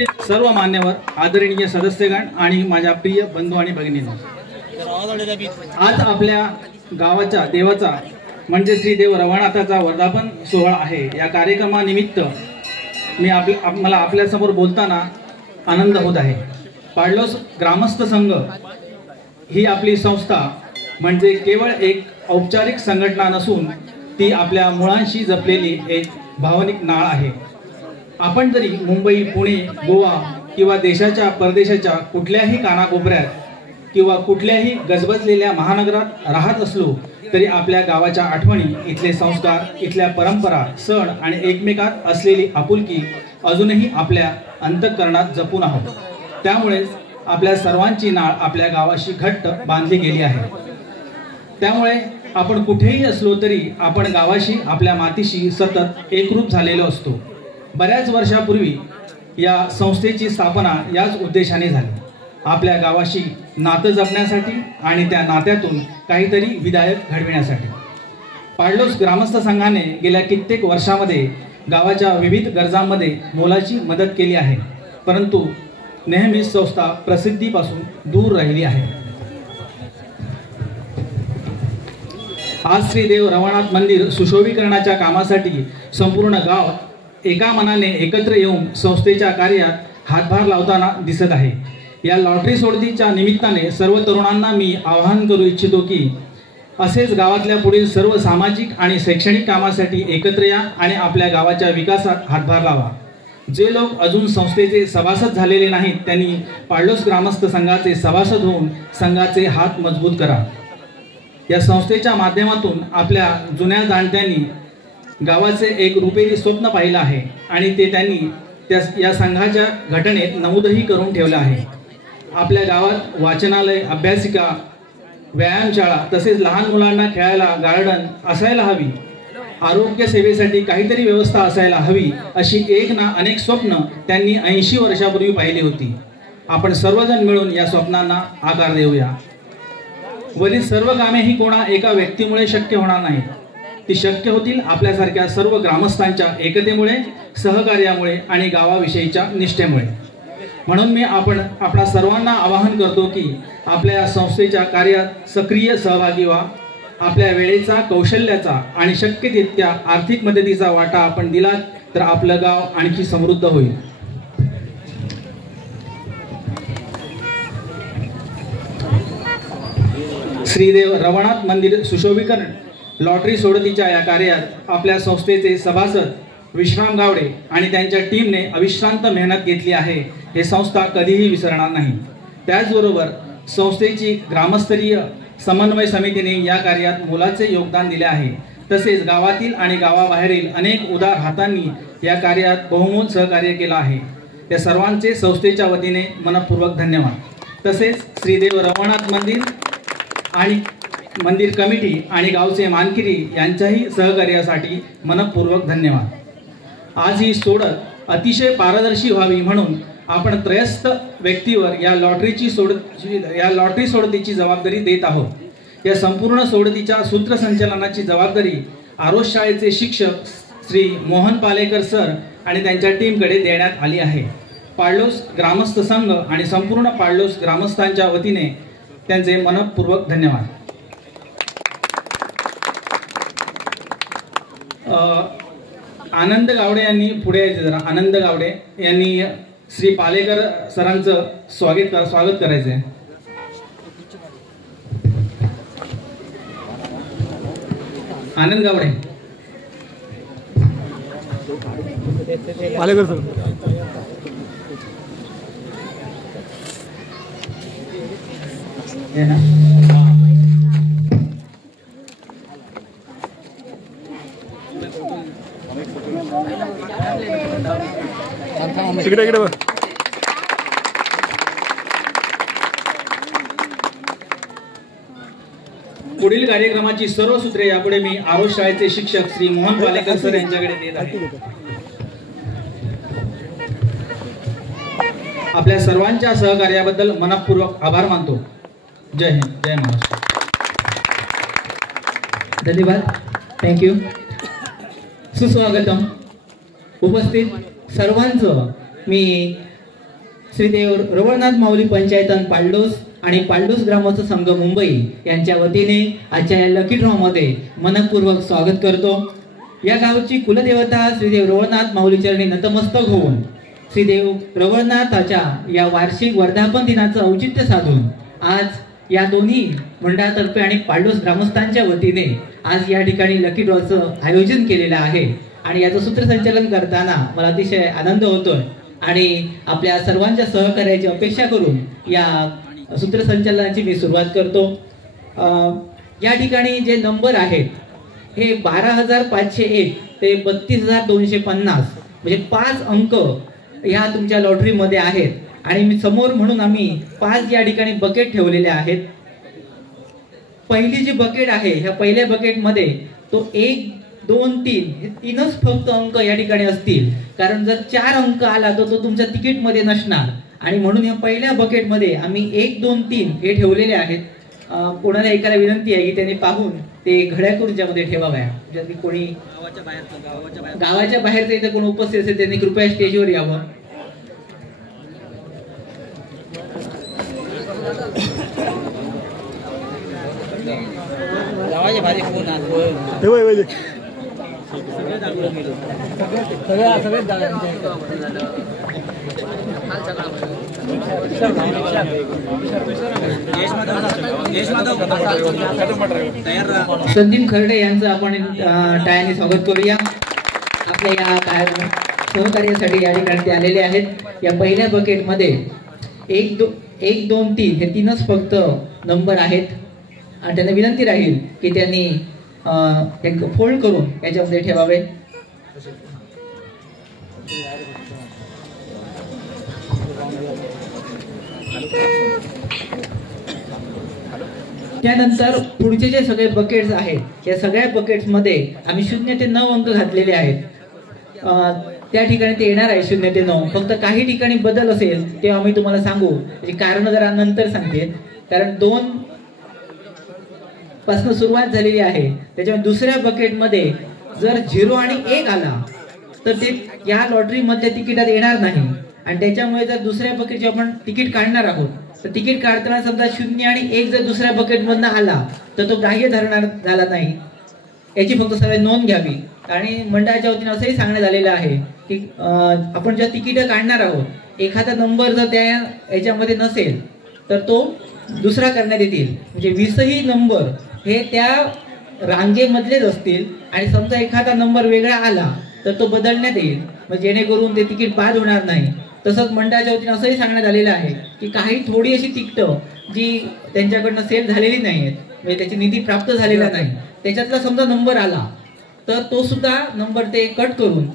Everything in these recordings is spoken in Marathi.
उपस्थित सर्व मान्यवर, आदरणीय सदस्यगण आणि माझ्या प्रिय बंधू आणि भगिनींनो, आज आपल्या गावाच्या देवाचा म्हणजे श्री देव रवनाथाचा वर्धापन सोहळा आहे। या कार्यक्रमानिमित्त मला आपल्यासमोर बोलताना आनंद होत आहे। पाडलोस ग्रामस्थ संघ ही आपली संस्था म्हणजे केवळ एक औपचारिक संघटना नसून ती आपल्या मुळांशी जपलेली एक भावनिक नाळ आहे। आपण जरी मुंबई, पुणे, गोवा किंवा देशाच्या परदेशाच्या कुठल्याही कानाकोपऱ्यात किंवा कुठल्याही गजबजलेल्या महानगरात राहत असलो तरी आपल्या गावाच्या आठवणी, इथले संस्कार, इथल्या परंपरा, सण आणि एकमेकात असलेली आपुलकी अजूनही आपल्या अंतःकरणात जपून आहोत। त्यामुळेच आपल्या सर्वांची नाळ आपल्या गावाशी घट्ट बांधली गेली आहे। त्यामुळे आपण कुठेही असलो तरी आपण गावाशी, आपल्या मातीशी सतत एकरूप झालेलो असतो। बऱ्याच वर्षापूर्वी या संस्थेची स्थापना याच उद्देशाने झाली, आपल्या गावाशी नातं जपण्यासाठी आणि त्या नात्यातून काहीतरी विधायक घडविण्यासाठी। पाडलोस ग्रामस्थ संघाने गेल्या कित्येक वर्षांमध्ये गावाच्या विविध गरजांमध्ये मोलाची मदत केली आहे, परंतु नेहमीच संस्था प्रसिद्धीपासून दूर राहिली आहे। आज श्री देव रवनाथ मंदिर सुशोभीकरणाच्या कामासाठी संपूर्ण गाव एका मनाने एकत्र येऊन संस्थेच्या कार्यात हातभार लावताना दिसत आहे। या लॉटरी सोडतीच्या निमित्ताने सर्व तरुणांना मी आवाहन करू इच्छितो की असेच गावातल्या पुढील सर्व सामाजिक आणि शैक्षणिक कामासाठी एकत्र या आणि आपल्या गावाच्या विकासात हातभार लावा। जे लोक अजून संस्थेचे सभासद झालेले नाहीत त्यांनी पाडलोस ग्रामस्थ संघाचे सभासद होऊन संघाचे हात मजबूत करा। या संस्थेच्या माध्यमातून आपल्या जुन्या जाणत्यांनी गावाचे एक रुपेरी स्वप्न पाहिलं आहे आणि ते त्यांनी या संघाच्या घटनेत नमूदही करून ठेवलं आहे। आपल्या गावात वाचनालय, अभ्यासिका, व्यायामशाळा तसेच लहान मुलांना खेळायला गार्डन असायला हवी, आरोग्य सेवेसाठी काहीतरी व्यवस्था असायला हवी, अशी एक ना अनेक स्वप्न त्यांनी 80 वर्षापूर्वी पाहिली होती। आपण सर्वजण मिळून या स्वप्नांना आकार देऊया। वरील सर्व कामे ही कोणा एका व्यक्तीमुळे शक्य होणार नाहीत, ती शक्य होतील आपल्यासारख्या सर्व ग्रामस्थांच्या एकतेमुळे, सहकार्यामुळे आणि गावाविषयीच्या निष्ठेमुळे। म्हणून मी आपणा सर्वांना आवाहन करतो की आपल्या संस्थेच्या कार्यात सक्रिय सहभागी व्हा। आपल्या वेळेचा, कौशल्याचा आणि शक्य तितक्या आर्थिक मदतीचा वाटा आपण दिलात तर आपलं गाव आणखी समृद्ध होईल। श्रीदेव रवनाथ मंदिर सुशोभीकरण लॉटरी सोडतीच्या या कार्यात आपल्या संस्थेचे सभासद विश्राम गावडे आणि त्यांच्या टीमने अविश्रांत मेहनत घेतली आहे, हे संस्था कधीही विसरणार नाही। त्याचबरोबर संस्थेची ग्रामस्तरीय समन्वय समितीने या कार्यात मोलाचे योगदान दिले आहे। तसेच गावातील आणि गावाबाहेरील अनेक उदार हातांनी या कार्यात बहुमोल सहकार्य केले आहे। या सर्वांचे संस्थेच्या वतीने मनपूर्वक धन्यवाद। तसेच श्रीदेव रवनाथ मंदिर आणि मंदिर कमिटी आणि गावचे मानकरी यांच्याही सहकार्यासाठी मनपूर्वक धन्यवाद। आज ही सोडत अतिशय पारदर्शी व्हावी म्हणून आपण त्रयस्थ व्यक्तीवर या लॉटरी सोडतीची जबाबदारी देत आहोत। या संपूर्ण सोडतीच्या सूत्रसंचालनाची जबाबदारी आरोश शाळेचे शिक्षक श्री मोहन पालेकर सर आणि त्यांच्या टीमकडे देण्यात आली आहे। पाडलोस ग्रामस्थ संघ आणि संपूर्ण पाडलोस ग्रामस्थांच्या वतीने त्यांचे मनपूर्वक धन्यवाद। आनंद गावडे यांनी पुढे यायचे जरा। आनंद गावडे यांनी श्री पालेकर सरांचं स्वागत करायचंय। आनंद गावडे, पालेकर सर। इकडे पुढील कार्यक्रमाची सर्व सूत्रे यापुढे मी आरोश शाळेचे शिक्षक श्री मोहन पालेकर सर यांच्याकडे देत आहे। आपल्या सर्वांच्या सहकार्याबद्दल मनपूर्वक आभार मानतो। जय हिंद, जय महाराष्ट्र। धन्यवाद, थँक्यू। सुस्वागतम। उपस्थित सर्वांचं मी श्रीदेव रवळनाथ माऊली पंचायतन पाल्डोस आणि पाल्डोस ग्रामोत्सव संघ मुंबई यांच्या वतीने आजच्या या लकी ड्रॉ मध्ये मनपूर्वक स्वागत करतो। या गावची कुलदेवता श्रीदेव रवळनाथ माऊली चरणी नतमस्तक होऊन श्रीदेव रवळनाथाच्या या वार्षिक वर्धापन दिनाचं औचित्य साधून आज या दोन्ही मंडळातर्फे आणि पाल्डोस ग्रामस्थांच्या वतीने आज या ठिकाणी लकी ड्रॉचं आयोजन केलेलं आहे आणि याचं सूत्रसंचालन करताना मला अतिशय आनंद होतोय आणि आपल्या सर्वांच्या सहकार्याची अपेक्षा करून या सूत्रसंचालनाची मी सुरुवात करतो। या ठिकाणी जे नंबर आहेत हे 12,501 ते 32,250 म्हणजे 5 अंक ह्या तुमच्या लॉटरीमध्ये आहेत आणि मी समोर म्हणून आम्ही 5 या ठिकाणी बकेट ठेवलेले आहेत। पहिली जी बकेट आहे ह्या पहिल्या बकेटमध्ये तो 1, 2, 3 हे 3च फक्त अंक या ठिकाणी असतील, कारण जर 4 अंक आला तर तो तुमच्या तिकीटमध्ये नसणार आणि म्हणून या पहिल्या बकेटमध्ये आम्ही 1, 2, 3 हे ठेवलेले आहेत। कोणाला एकाला विनंती आहे की त्यांनी पाहून ते घड्या करून त्यामध्ये ठेवाव्या, ज्यांनी कोणी गावाच्या बाहेरचं इथे कोण उपस्थित असेल त्यांनी कृपया स्टेजवर यावं। संदीप खर्डे यांचं आपण टाळ्यांनी स्वागत करूया। आपल्या या सहकार्यासाठी या ठिकाणी ते आलेले आहेत। या पहिल्या बकेटमध्ये 1, 2, 3 हे 3च फक्त नंबर आहेत आणि त्यांना विनंती राहील की त्यांनी फोल्ड करून याच्यामध्ये ठेवावे। त्यानंतर पुढचे जे सगळे बकेट्स आहेत या सगळ्या बकेट्स मध्ये आम्ही 0 ते 9 अंक घातलेले आहेत। त्या ठिकाणी ते येणार आहे 0 ते 9। फक्त काही ठिकाणी बदल असेल ते आम्ही तुम्हाला सांगू, त्याची कारण जरा नंतर सांगते, कारण 2 पासून सुरुवात झालेली आहे। त्याच्यामुळे दुसऱ्या बकेटमध्ये जर 0 आणि 1 आला तर ते या लॉटरी मधल्या तिकिटात येणार नाही आणि त्याच्यामुळे जर दुसऱ्या बकेटचे आपण तिकीट काढणार आहोत तर तिकीट काढताना समजा 0 आणि 1 जर दुसऱ्या बकेटमधनं आला तर तो ग्राह्य धरणार झाला नाही, याची फक्त सगळ्यांनी नोंद घ्यावी। आणि मंडळाच्या वतीने असंही सांगण्यात आलेलं आहे की आपण ज्या तिकीट काढणार आहोत एखादा नंबर जर त्या याच्यामध्ये नसेल तर तो दुसरा करण्यात येतील, म्हणजे 20ही नंबर हे त्या रांगेमधलेच असतील आणि समजा एखादा नंबर वेगळा आला तर तो बदलण्यात येईल, म्हणजे जेणेकरून ते तिकीट बाद होणार नाही। तसंच मंडळाच्या वतीने असंही सांगण्यात आलेलं आहे की काही थोडी अशी तिकीटं जी त्यांच्याकडनं सेल झालेली नाहीत, म्हणजे त्याची निधी प्राप्त झालेला नाही, त्याच्यातला समजा नंबर आला तर तो सुद्धा नंबर ते कट करून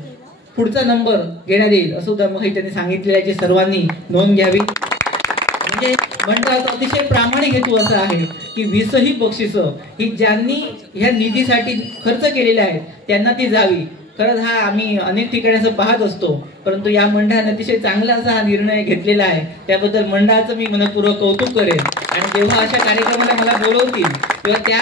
पुढचा नंबर घेण्यात येईल असं सुद्धा मग त्यांनी सांगितलेलं आहे, सर्वांनी नोंद घ्यावी। म्हणजे मंडळाचा अतिशय प्रामाणिक हेतू असा आहे की 20ही बक्षिसं ही ज्यांनी ह्या निधीसाठी खर्च केलेले आहेत त्यांना ती जावी। खरंच हा आम्ही अनेक ठिकाणी असं पाहत असतो, परंतु या मंडळाने अतिशय चांगला असा हा निर्णय घेतलेला आहे, त्याबद्दल मंडळाचं मी मनपूर्वक कौतुक करेन। आणि जेव्हा अशा कार्यक्रमाला मला बोलवतील तेव्हा त्या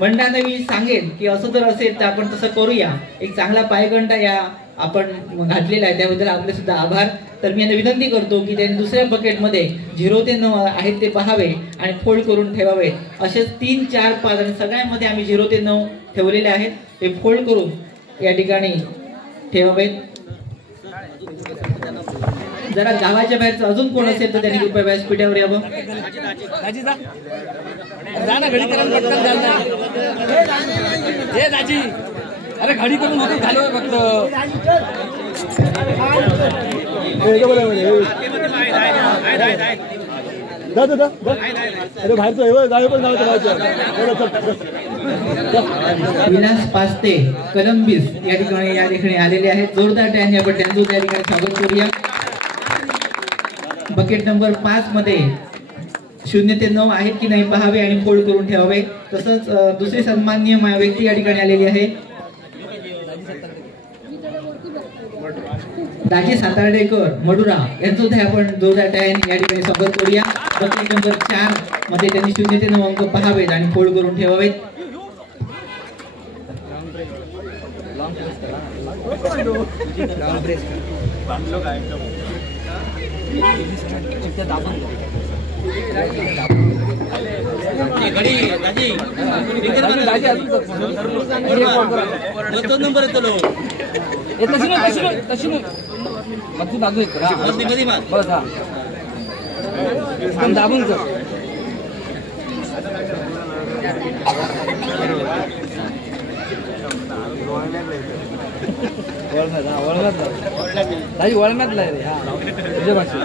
मंडळाने मी सांगेन की असं जर असेल तर आपण तसं करूया, एक चांगला पायघंटा या आपण घातलेला आहे, त्याबद्दल आपले सुद्धा आभार। तर मी यांना विनंती करतो की त्यांनी दुसऱ्या बकेटमध्ये 0 ते 9 आहेत ते पाहावे आणि फोल्ड करून ठेवावे। असेच 3, 4, 5 आणि सगळ्यांमध्ये आम्ही 0 ते 9 ठेवलेले आहेत, ते फोल्ड करून या ठिकाणी ठेवावेत। जरा गावाच्या बाहेरचं अजून कोण असेल तर त्यांनी कृपया व्यासपीठावर यावं। अरे घडी करून झालं फक्त विलास पास्ते कलंबिस या ठिकाणी आलेले आहेत, जोरदार टाळ्यांनी आपण त्यांचं त्या ठिकाणी स्वागत करूया। बकेट नंबर 5 मध्ये 0 ते 9 आहेत की नाही पाहावे आणि फोल्ड करून ठेवावे। तसंच दुसरी सन्माननीय व्यक्ती या ठिकाणी आलेली आहे, दाजी सातार्डेकर मडुरा यांचं सुद्धा आपण जोरदार टाळ्यांनी या ठिकाणी स्वागत करूया। बकेट नंबर 4 मध्ये त्यांनी 0 ते 9 अंक पाहावेत आणि फोल्ड करून ठेवावेत। चिठ्ठ्या दाबून घडी नंबर येतो तशी मग तू दाबू येतो बस हा दाबून वळणातला आहे रे हा तुझ्या भाषेत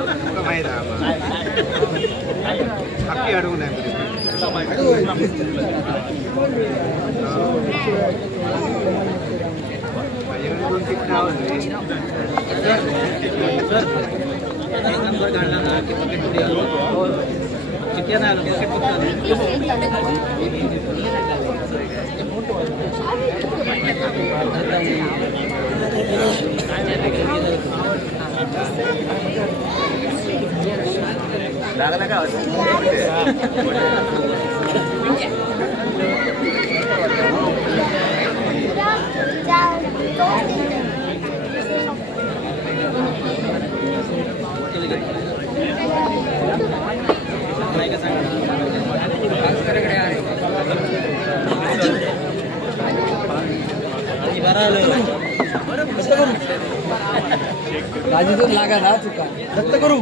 राजीतून लागा ना चुका दत्त करू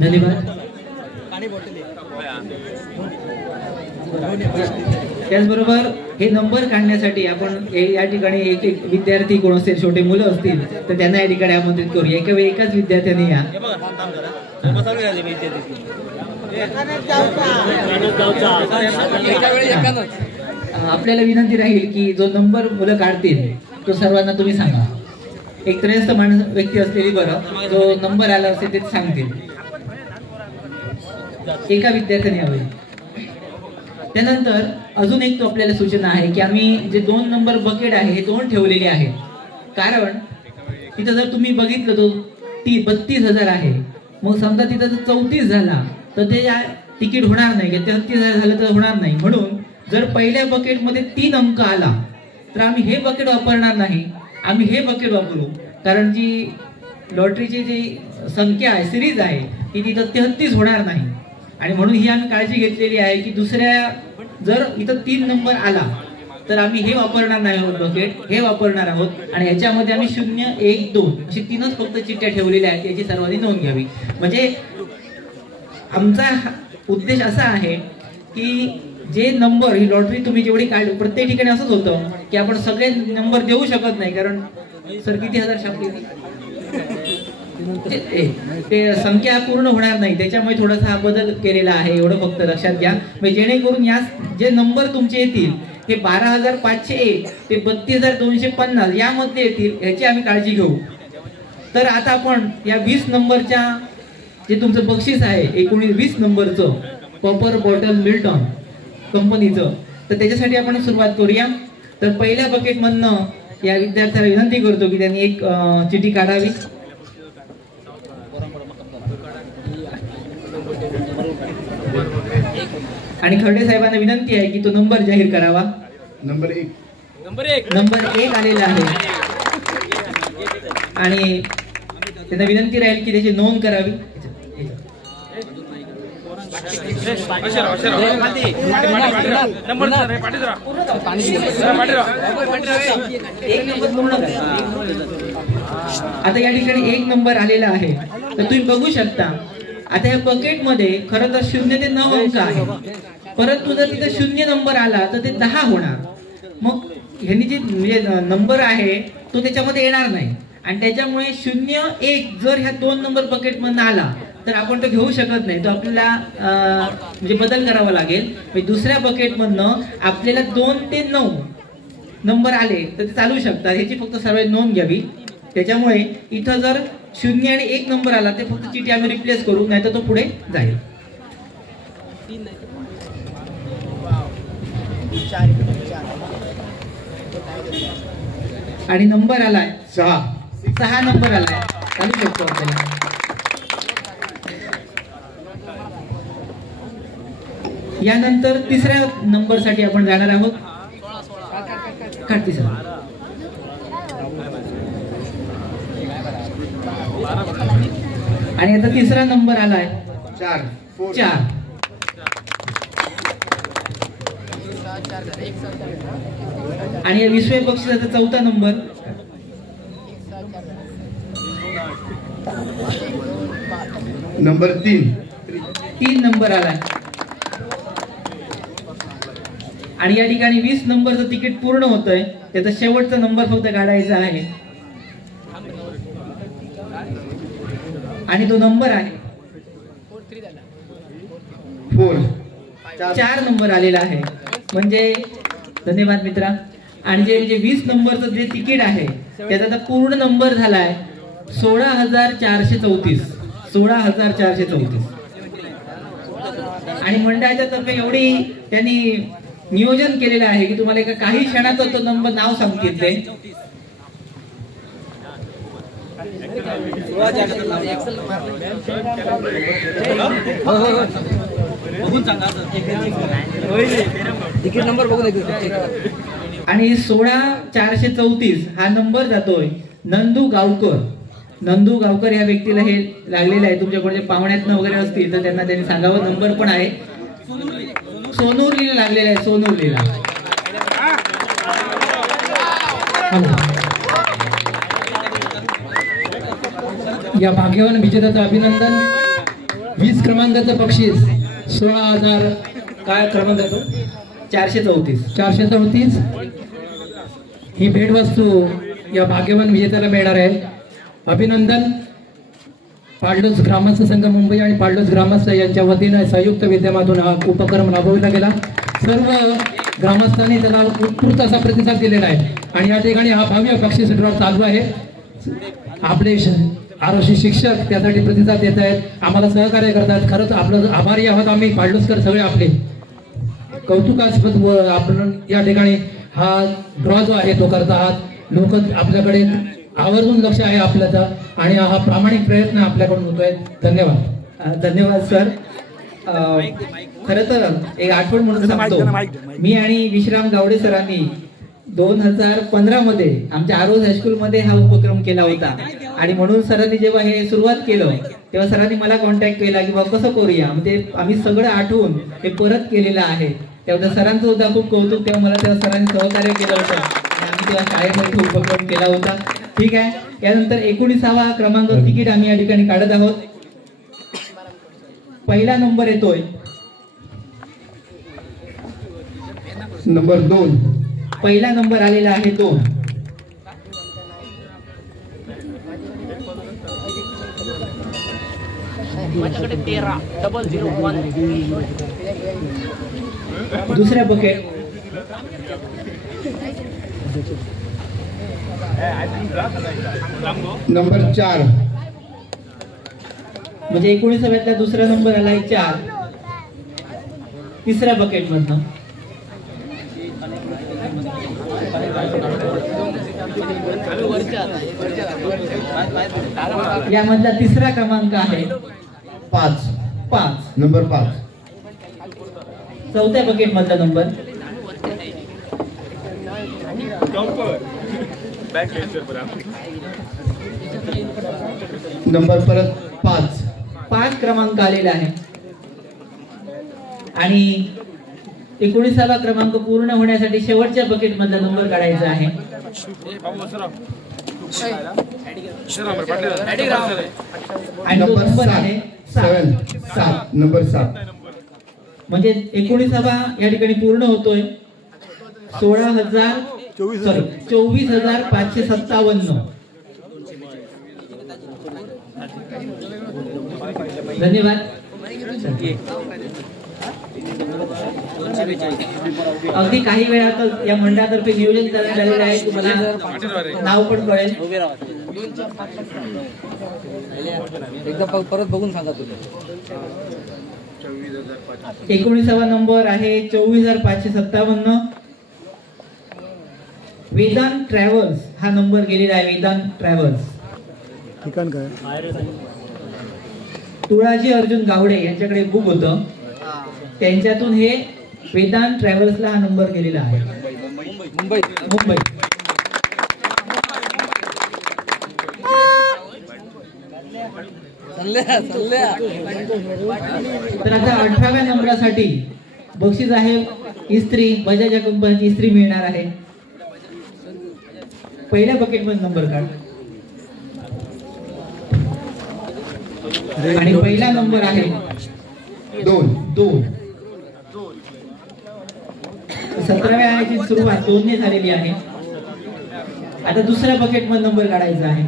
धन्यवाद. त्याचबरोबर हे नंबर काढण्यासाठी आपण या ठिकाणी एक एक विद्यार्थी कोण असेल, छोटे मुलं असतील तर त्यांना या ठिकाणी आमंत्रित करूया. एका वेळी एकाच विद्यार्थ्याने या. आपल्याला विनंती राहील की जो नंबर मुलं काढतील तो सर्वांना तुम्ही सांगा. एक त्रयस्थ व्यक्ती असलेली बरं, जो नंबर आला असेल ते सांगतील. एका विद्यार्थ्याने यावे. त्यानंतर अजून एक तो आपल्याला सूचना आहे की आम्ही जे 2 नंबर बकेट आहे हे 2 ठेवलेले आहेत. कारण तिथं जर तुम्ही बघितलं तो 32,000 आहे, मग समजा तिथं जर 34 झाला तर ते तिकीट होणार नाही, 33,000 झालं तर होणार नाही. म्हणून जर पहिल्या बकेटमध्ये 3 अंक आला तर आम्ही हे बकेट वापरणार नाही, आम्ही हे बकेट वापरू. कारण जी लॉटरीची जी संख्या आहे, सिरीज आहे, ती तिथं 33 होणार नाही. आणि म्हणून ही आम्ही काळजी घेतलेली आहे की दुसऱ्या जर इथं 3 नंबर आला तर आम्ही हे वापरणार नाही आहोत, बकेट हे वापरणार आहोत. आणि याच्यामध्ये आम्ही 0, 1, 2 अशी 3च फक्त चिठ्ठ्या ठेवलेल्या आहेत. याची सर्वांनी नोंद घ्यावी. म्हणजे आमचा उद्देश असा आहे की जे नंबर ही लॉटरी तुम्ही जेवढी काढली, प्रत्येक ठिकाणी असंच होतं की आपण सगळे नंबर देऊ शकत नाही. कारण सर किती हजार छापली ते संख्या पूर्ण होणार नाही, त्याच्यामुळे थोडासा हा बदल केलेला आहे. एवढं फक्त लक्षात घ्या. म्हणजे जेणेकरून या जे नंबर तुमचे येतील हे 12,501 ते 32,250 यामध्ये येतील, याची आम्ही काळजी घेऊ. तर आता आपण या 20 नंबरच्या जे तुमचं बक्षीस आहे 19-20 नंबरचं कॉपर बॉटल मिल्टन कंपनीचं, तर त्याच्यासाठी आपण सुरुवात करूया. तर पहिल्या बकेटमधनं या विद्यार्थ्याला विनंती करतो की त्यांनी एक चिठी काढावी. आणि खर्डे साहेबांना विनंती आहे की तो नंबर जाहीर करावा. नंबर 1 आलेला आहे. आणि त्यांना विनंती राहील की त्याची नोंद करावी. आता या ठिकाणी 1 नंबर आलेला आहे, तर तुम्ही बघू शकता. आता या बकेट मध्ये खरं तर 0 ते 9 अंक आहे, परंतु जर तिथे 0 नंबर आला तर ते 10 होणार. मग ह्यांनी जे म्हणजे नंबर आहे तो त्याच्यामध्ये येणार नाही. आणि त्याच्यामुळे 0, 1 जर ह्या 2 नंबर बकेट मधून आला तर आपण तो घेऊ शकत नाही, तो आपल्याला म्हणजे बदल करावा लागेल. म्हणजे दुसऱ्या बकेट मधनं आपल्याला 2 ते 9 नंबर आले तर ते चालू शकतात. ह्याची फक्त सर्वांनी नोंद घ्यावी. त्याच्यामुळे इथं जर 0 आणि 1 नंबर आला ते फक्त चिठी आम्ही रिप्लेस करू, नाही तर तो पुढे जाईल. आणि नंबर आलाय 6 नंबर आलाय, चालू शकतो आपल्याला. यानंतर तिसऱ्या नंबर साठी आपण जाणार आहोत. आणि आता तिसरा नंबर आलाय 4. आणि या 20व्या बक्षिसाचा चौथा नंबर नंबर 3 नंबर आलाय. आणि या ठिकाणी 20 नंबरचं तिकीट पूर्ण होतंय. त्याचा शेवटचा नंबर फक्त काढायचा आहे आणि तो नंबर आहे 4 नंबर आलेला आहे. म्हणजे धन्यवाद मित्रा. आणि जे 20 नंबरचं जे तिकीट आहे त्याचा आता पूर्ण नंबर झालाय 16,434. आणि मंडळाच्या तर्फे एवढी त्यांनी नियोजन केलेलं आहे की तुम्हाला एका काही क्षणात तो नंबर नाव सांगितले. तिकीट नंबर बघून आणि 16,434 हा नंबर जातोय नंदू गावकर या व्यक्तीला हे लागलेलं आहे. तुमच्याकडे पाहुण्यातनं वगैरे असतील तर त्यांना त्यांनी सांगावं. नंबर पण आहे सोनुर्लीला लागलेला आहे. सोनुर्लीला या भाग्यवान विजेत्याचं अभिनंदन. 20 क्रमांकाचं बक्षीस 16,000 काय क्रमांक आहे तो 434 ही भेटवस्तू या भाग्यवान विजेत्याला मिळणार आहे. अभिनंदन. पाडलोस ग्रामस्थ संघ मुंबई आणि पाडलोस ग्रामस्थ यांच्या वतीनं संयुक्त विद्यमातून हा उपक्रम राबविला गेला. सर्व ग्रामस्थांनी त्याला उत्स्फूर्त असा प्रतिसाद दिलेला आहे. आणि या ठिकाणी हा भव्य बक्षीस ड्रॉ चालू आहे. आपले आरोग्य शिक्षक त्यासाठी प्रतिसाद देत आहेत, आम्हाला सहकार्य करतात. खरंच आपलं आभारी आहोत आम्ही पाडलोसकर सगळे. आपले कौतुकास्पद व आपण या ठिकाणी हा ड्रॉ जो आहे तो करत आहात. लोक आपल्याकडे आवर्जून लक्ष आहे आपल्याचा आणि हा प्रामाणिक प्रयत्न आपल्याकडून होतोय. धन्यवाद सर. खरं तर एक आठवण म्हणून सांगतो, मी आणि विश्राम गावडे सरांनी 2015 मध्ये आमच्या आरोज हायस्कूल मध्ये हा उपक्रम केला होता. आणि म्हणून सरांनी जेव्हा हे सुरुवात केलं तेव्हा सरांनी मला कॉन्टॅक्ट केला की बाबा कसं करूया. म्हणजे आम्ही सगळं आठवून हे परत केलेलं आहे. तेव्हा सरांचं सुद्धा खूप कौतुक. तेव्हा मला तेव्हा सरांनी सहकार्य केलं होतं आणि आम्ही तेव्हा शाळेमध्ये उपक्रम केला होता. ठीक आहे. यानंतर 19वा क्रमांक तिकीट आम्ही या ठिकाणी काढत आहोत. पहिला नंबर येतोय नंबर 2. पहिला नंबर आलेला आहे 2. दुसऱ्या बकेट नंबर 4. म्हणजे 19व्यातला दुसरा नंबर आलाय 4. तिसऱ्या बकेट मधनं यामधला तिसरा क्रमांक आहे 5. नंबर 5. चौथ्या बकेट मधला नंबर नंबर परत 5 क्रमांक आलेला आहे. आणि 19वा क्रमांक पूर्ण होण्यासाठी शेवटच्या बकेट मधला नंबर काढायचा आहे. आणि तो नंबर आहे 7. नंबर 7. म्हणजे 19वा या ठिकाणी पूर्ण होतोय 24,557. धन्यवाद. अगदी काही वेळात या मंडळातर्फे नियोजन झालेलं आहे. तुम्हाला नाव पण कळेल. एकदा परत बघून सांगा तुम्ही. 19वा नंबर आहे 24,557. वेदांत ट्रॅव्हल्स हा नंबर गेलेला आहे. वेदांत ट्रॅव्हल्स ठिकाण काय? तुळाजी अर्जुन गावडे यांच्याकडे बुक होतं, त्यांच्यातून हे वेदांत ट्रॅव्हल्सला हा नंबर गेलेला आहे. मुंबई. तर आता 18व्या नंबरासाठी बक्षीस आहे इस्त्री, बजाज या कंपनीची इस्त्री मिळणार आहे. पहिल्या बकेटमध्ये नंबर काढ आणि पहिला नंबर आहे 2. 17व्या आण्याची सुरुवात 2 ने झालेली आहे. आता दुसऱ्या बकेटमध्ये नंबर काढायचा आहे.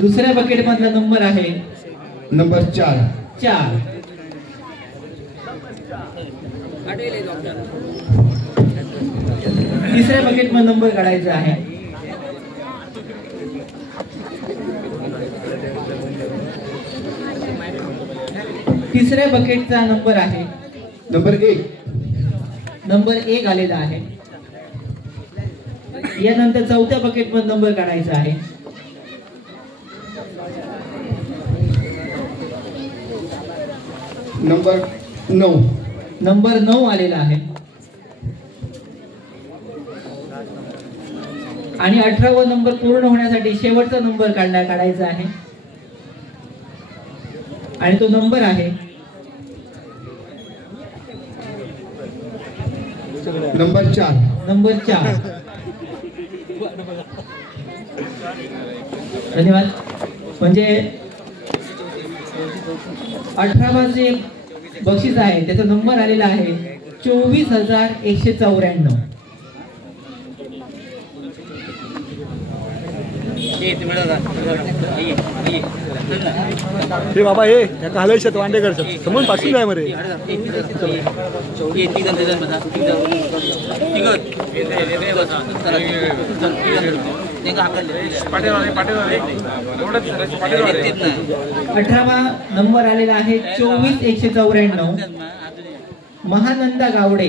दुसऱ्या बकेट मधला नंबर आहे नंबर 4. तिसऱ्या बकेट मध्ये नंबर काढायचा आहे. तिसऱ्या बकेटचा नंबर आहे नंबर 1. नंबर 1 आलेला आहे. यानंतर चौथ्या बकेट मध्ये नंबर काढायचा आहे. नंबर 9. नंबर 9 आलेला आहे. आणि 18वा नंबर पूर्ण होण्यासाठी शेवटचा नंबर काढायचा आहे. आणि तो नंबर आहे नंबर 4. धन्यवाद. म्हणजे 18वा जे बक्षीस आहे त्याचा नंबर आलेला आहे 24,194. हे बाबा हे या कालेशात वांडेकर समोर पासून काय मरे अठरावा नंबर आलेला आहे 24,194. महानंदा गावडे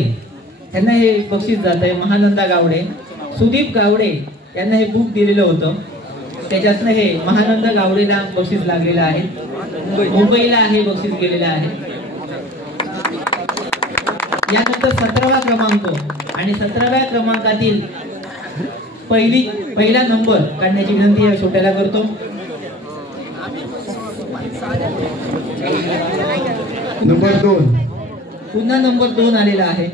यांना हे बक्षीस जात आहे. महानंदा गावडे, सुदीप गावडे यांना हे बुक दिलेलं होतं, त्याच्यातनं हे महानंदा गावडेला बक्षीस लागलेलं आहे. मुंबईला हे बक्षीस गेलेलं आहे. यानंतर 17वा क्रमांक आणि 17व्या क्रमांकातील पहिला नंबर काढण्याची विनंती या छोट्याला करतो. नंबर 2. पुन्हा नंबर 2 आलेला आहे.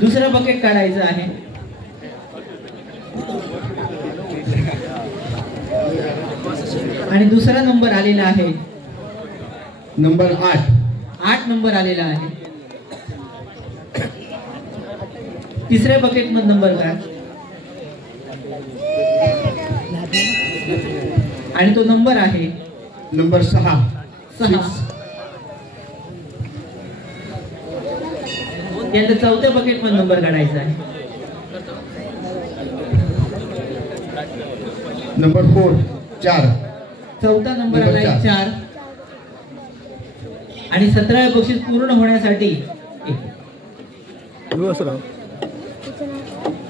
दुसरा बकेट काढायचं आहे. आणि दुसरा नंबर आलेला आहे नंबर 8. 8 नंबर आलेला आहे. तिसऱ्या बकेट मध्ये नंबर काढ आणि तो नंबर आहे नंबर 6. यानंतर चौथ्या बकेट मध्ये नंबर काढायचा आहे. नंबर 4. चौथा नंबर आला 4. आणि 17व्या बक्षीस पूर्ण होण्यासाठी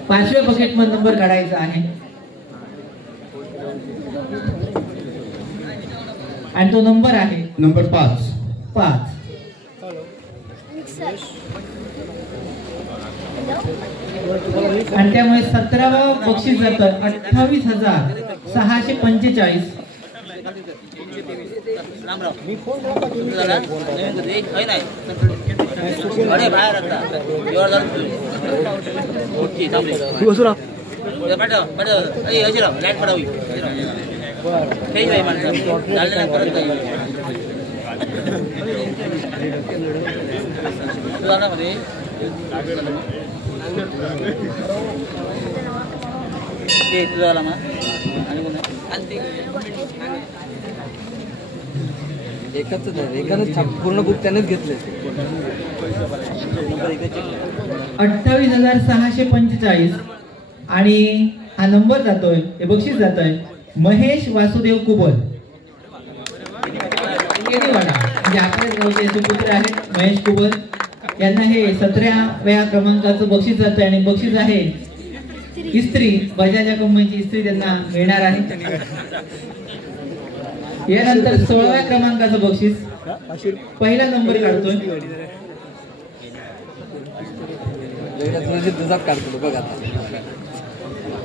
5व्या बकेट मध्ये नंबर काढायचा आहे. आणि तो नंबर आहे नंबर 5. आणि त्यामुळे 17वा बक्षीस जातं 28,645. पूर्ण बुक त्यानेच घेतले. 28,645. आणि हा नंबर जातोय, हे बक्षीस जातोय महेश वासुदेव कुबल, केडीवाडा, म्हणजे आपल्याच गावचे सुपुत्र आहेत महेश कुबल. यांना हे 17व्या क्रमांकाचं बक्षीस जातंय. आणि बक्षीस आहे इस्त्री, बजाज या कंपनीची इस्त्री त्यांना मिळणार आहे. यानंतर 16व्या क्रमांकाचं बक्षीस पहिला नंबर काढतोय. तुझाच काढतो बघ आता.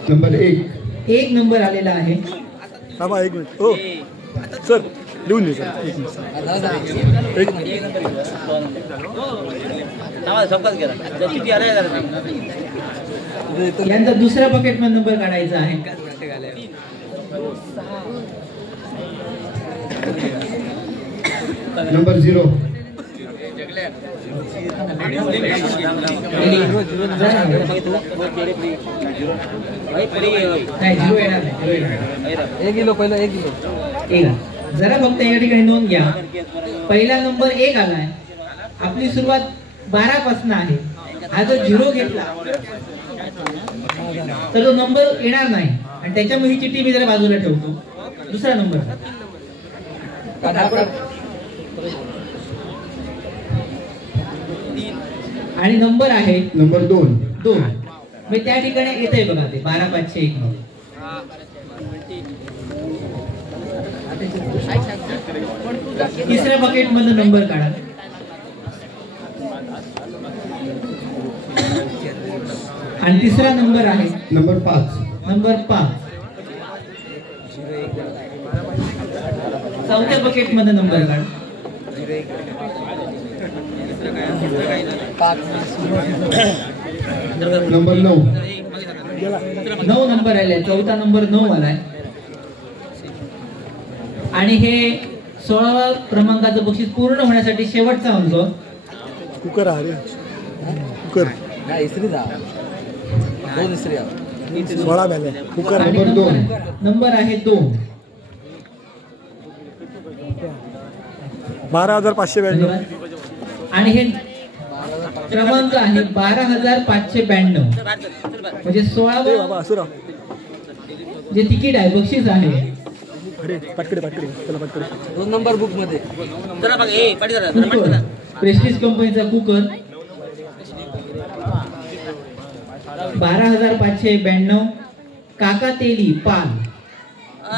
नंबर 1. 1 नंबर आलेला आहे. थांबा 1 मिनिट. हो सर लिहून दे सर. एक मिनिट. यांचा दुसऱ्या बकेटमध्ये नंबर काढायचा आहे. नंबर 0. जरा फक्त या ठिकाणी नोंद घ्या. पहिला नंबर 1 आलाय. आपली सुरुवात 12 पासून आहे. हा जर 0 घेतला तर तो नंबर येणार नाही आणि त्याच्यामुळे ही चिठ्ठी मी जरा बाजूला ठेवतो. दुसरा नंबर आणि नंबर आहे नंबर 2. 2. मग त्या ठिकाणी येतंय बघा ते 12501 मध्ये. तिसऱ्या बकेट मध्ये नंबर काढा. आणि तिसरा नंबर आहे नंबर 5. नंबर 5. चौथ्या बकेट मध्ये नंबर काढा. नंबर 9. 9 नंबर आले. चौथा नंबर 9 आलाय. आणि हे 16व्या क्रमांकाचं बक्षीस पूर्ण होण्यासाठी शेवटचा अंक कुकर आहे. कुकर इसरी जा 2 इसरी 16 बॅले कुकर. आणि नंबर 2. नंबर आहे 2. 12,592. आणि हे क्रमांक आहे 12,592. म्हणजे 16वं बाबा असुरा. जे तिकीट आहे बक्षीस आहे. अरे पटकडे चला पटकडे. 2 नंबर बुक मध्ये. प्रेस्टिज कंपनीचा कुकर 12,592. काका तेली पाल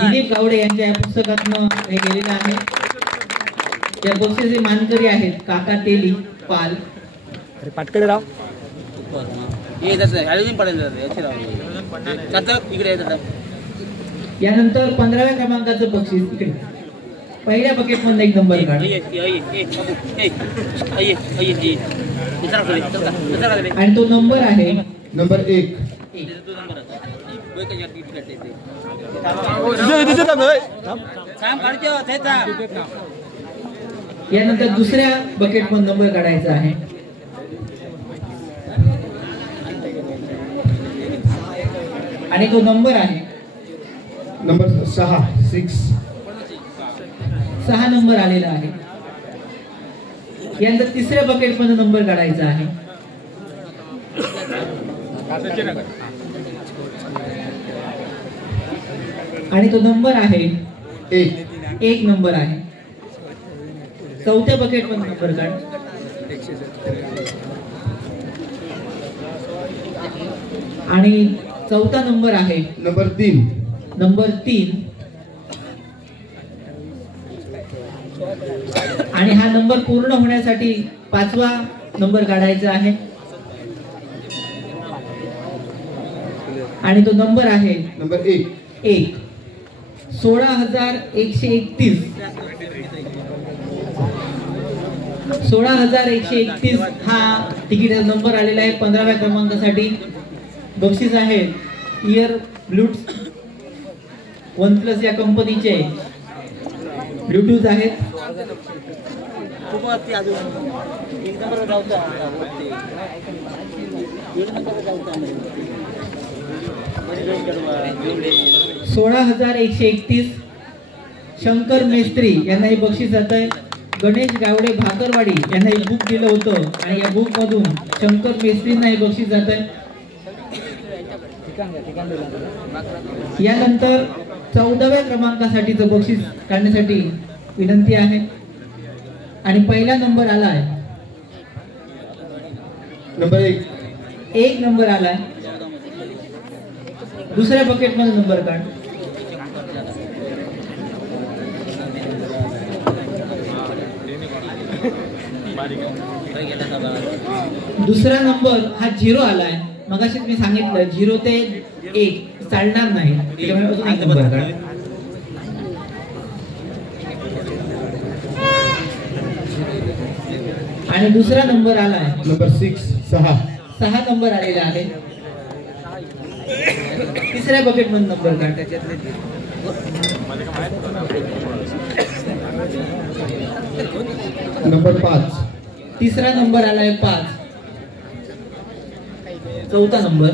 दिलीप गावडे यांच्या या पुस्तकातनं हे गेलेलं आहे. या बक्षिसाचे मानकरी आहेत काका तेली पाल. अरे पटकडे राव. यानंतर 15व्या क्रमांकाचं बक्षीस इकडे पहिल्या बकेट मध्ये 1 नंबर काढ. आणि तो नंबर आहे नंबर 1. यानंतर दुसऱ्या बकेट मध्ये नंबर काढायचा आहे. आणि तो नंबर आहे नंबर 6. 6 नंबर आलेला आहे. यानंतर तिसऱ्या बकेट मध्ये नंबर काढायचा आहे. आणि तो नंबर आहे 1 नंबर आहे. चौथ्या बकेट मध्ये नंबर काढ. आणि चौथा नंबर आहे नंबर 3. नंबर 3. आणि हा नंबर पूर्ण होण्यासाठी 5वा नंबर काढायचा आहे. आणि तो नंबर आहे नंबर 1. 16,131. 16,131 हा तिकीट नंबर आलेला आहे. 15व्या क्रमांकासाठी बक्षीस आहे इयर ब्लूटूथ OnePlus या कंपनीचे ब्लूटूथ आहेत. खूप अति अजून 16,131 शंकर मेस्त्री यांना हे बक्षीस जात आहे. गणेश गावडे भाकरवाडी यांना हे बुक दिलं होतं आणि या बुक मधून शंकर मेस्त्रींना हे बक्षीस जात आहे. यानंतर 14व्या क्रमांकासाठीचं बक्षीस काढण्यासाठी विनंती आहे. आणि पहिला नंबर आलाय नंबर 1. 1 नंबर आलाय. दुसऱ्या बकेट मध्ये नंबर काढ. दुसरा नंबर हा 0 आलाय. मगाशीच मी सांगितलं 0 ते 1 चालणार नाही, त्याच्यामुळे अजून एक नंबर काढा. आणि दुसरा नंबर आलाय नंबर 6 6. 6 नंबर आलेला आहे. तिसऱ्या बकेट मध्ये नंबर काढा. नंबर 5. तिसरा नंबर आलाय 5. चौथा नंबर.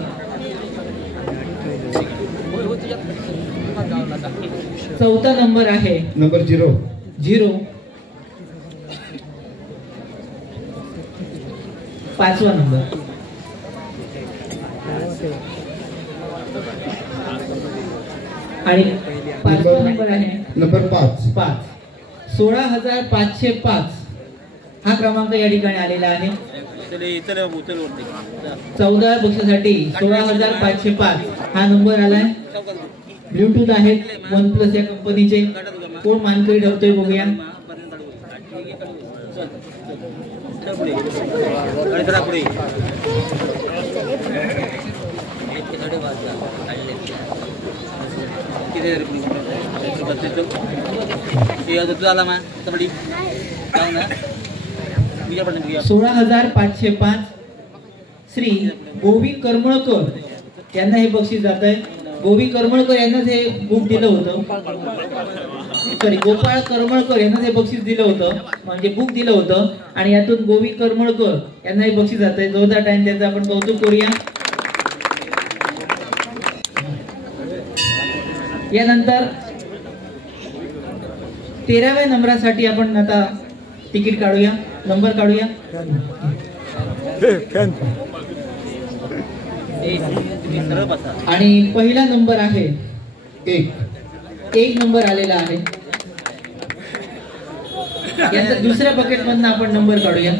चौथा नंबर आहे नंबर 0. 0. पाचवा नंबर. आणि पाचवा नंबर आहे नंबर 5. 5. 16,505 हा क्रमांक या ठिकाणी आलेला आहे. 14 बक्षीसाठी 16,505 हा नंबर आलाय. ब्लूटूथ आहेत OnePlus या कंपनीचे. कोण मानकरी ठरतोय बघूया. किती 16,505 श्री गोवी करमळकर यांना हे बक्षीस जात आहे. गोवी करमळकर यांनाच हे बुक दिलं होतं. सॉरी, गोपाळ करमळकर यांना हे बक्षीस दिलं होतं, म्हणजे बुक दिलं होतं. आणि यातून गोवी करमळकर यांना हे बक्षीस जात आहे. जोरदार टाइम त्यांचं आपण कौतुक करूया. यानंतर 13व्या नंबरासाठी आपण आता तिकीट काढूया, नंबर काढूया. आणि पहिला नंबर आहे 1. 1 नंबर आलेला आहे. याचा दुसऱ्या बकेट मधून आपण नंबर काढूया.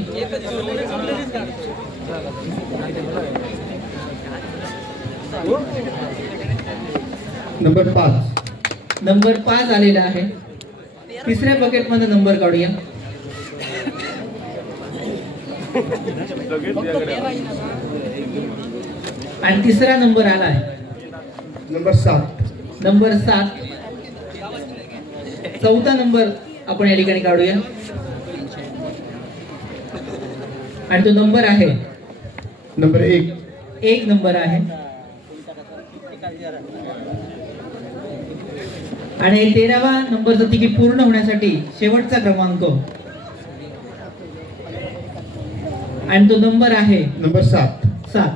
नंबर 5. नंबर 5 आलेला आहे. तिसऱ्या बकेट मध्ये नंबर काढूया. आणि तिसरा नंबर आला आहे नंबर 7. नंबर 7. चौथा नंबर आपण या ठिकाणी काढूया. आणि तो नंबर आहे नंबर 1. 1 नंबर आहे. आणि 13वा नंबरचं तिकीट पूर्ण होण्यासाठी शेवटचा क्रमांक आणि तो नंबर आहे नंबर 7. 7.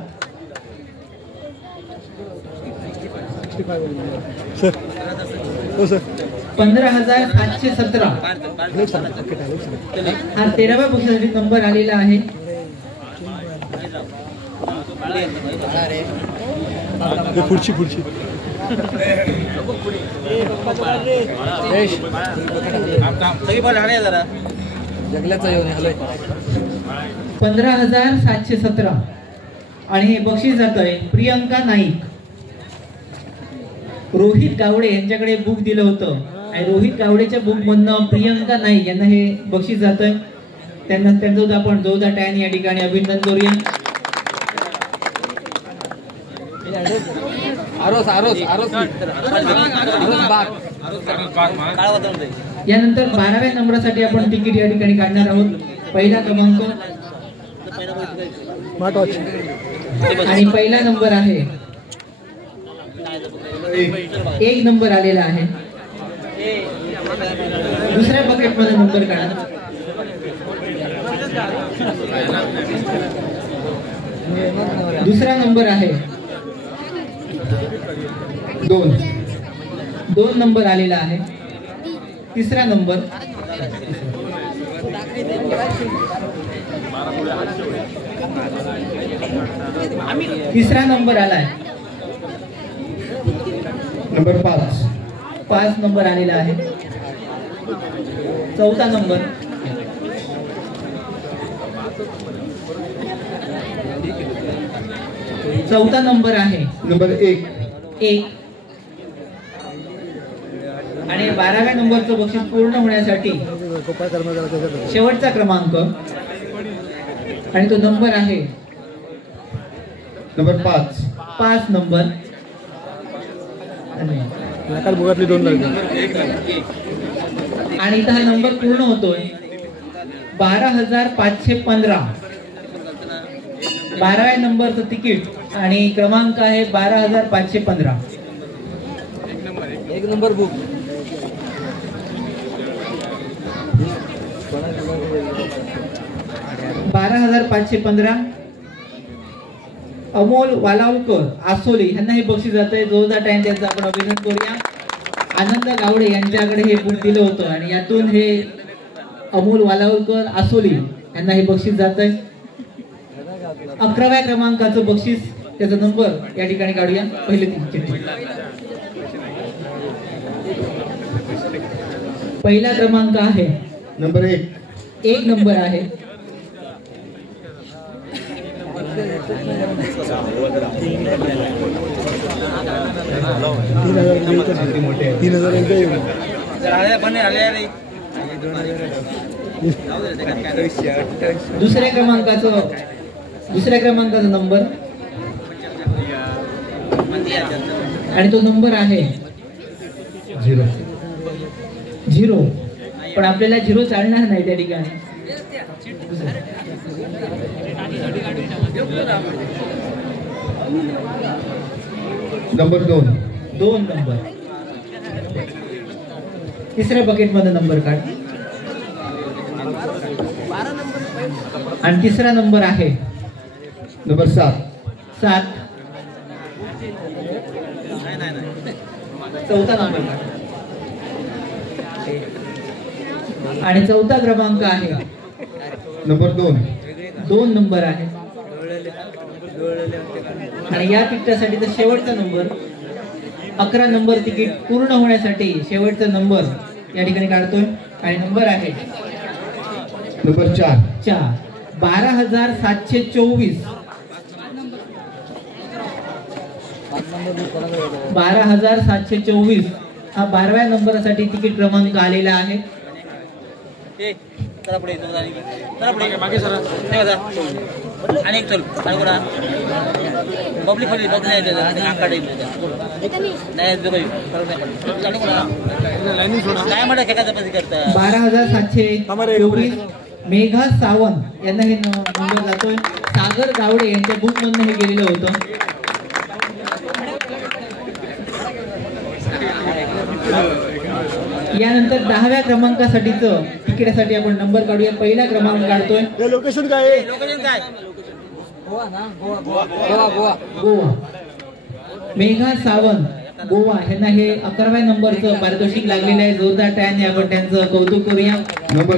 सर हो सर 15,717 हा 13व्या बक्षीसाठी नंबर आलेला आहे. खुर्ची 15,717 आणि हे बक्षीस जात आहे प्रियंका नाईक. रोहित गावडे यांच्याकडे बुक दिलं होतं आणि रोहित गावडेच्या बुक मधनं प्रियंका नाईक यांना हे बक्षीस जात आहे. त्यांचं आपण जोरदार टाळ्यांनी या ठिकाणी अभिनंदन करूया. यानंतर 12व्या नंबरासाठी आपण तिकीट या ठिकाणी काढणार आहोत. पहिला क्रमांक आणि पहिला नंबर आहे 1 नंबर आलेला आहे. दुसऱ्या बकेट मध्ये नंबर काढा. दुसरा नंबर आहे 2. 2 नंबर आलेला आहे. तिसरा नंबर तिसरा नंबर आलाय. नंबर 5. 5 नंबर आलेला आहे. चौथा नंबर चौथा नंबर आहे नंबर 1. 1. आणि 12व्या नंबरचं बक्षीस पूर्ण होण्यासाठी शेवटचा क्रमांक आणि तो नंबर आहे नंबर 5. 5 नंबर. नकार भोगातली 2 लागली. आणि इथं हा नंबर पूर्ण होतोय 12,515. 12व्या नंबरचं तिकीट आणि क्रमांक आहे 12,515. एक नंबर बुक. 12,515. अमोल वालावलकर आसोली यांना हे बक्षीस जात आहे. जोरदार टाइम त्यांचा आपण अभिनंदन करूया. आनंद गावडे यांच्याकडे हे बुक दिलं होतं आणि यातून हे अमोल वालावलकर आसोली यांना हे बक्षीस जात आहे. 11व्या क्रमांकाचं बक्षीस त्याचा नंबर या ठिकाणी काढूया. पहिले चिठ्ठी. पहिला क्रमांक आहे नंबर 1. 1 नंबर आहे. दुसऱ्या क्रमांकाचा नंबर आणि तो नंबर आहे 0. पण आपल्याला 0 चालणार नाही त्या ठिकाणी. Number 2 number. तिसऱ्या बकेट मध्ये नंबर काढ. आणि तिसरा नंबर आहे नंबर 7. चौथा नंबर काढ. आणि चौथा क्रमांक आहे नंबर 2 नंबर आहे. आणि या तिकिटासाठी शेवटचा नंबर 11 नंबर तिकीट पूर्ण होण्यासाठी शेवटचा नंबर या ठिकाणी काढतोय आणि नंबर आहे नंबर 4. 12,724. 12,724 हा 12व्या नंबरसाठी तिकीट क्रमांक आलेला आहे. पब्लिक 12,724 मेघा सावंत यांना हे नंबर जातोय. सागर गावडे यांच्या बुक मधून हे गेलेलं होतं. यानंतर 10व्या क्रमांकासाठीच तिकिटासाठी आपण नंबर काढूया. पहिला क्रमांक काढतोय. लोकेशन काय आहे? गोवा. मेघा सावंत गोवा यांना हे 11व्या नंबरचं पारितोषिक लागलेलं आहे. जोरदार टाळ्यांनी आपण त्यांचं कौतुक करूया. नंबर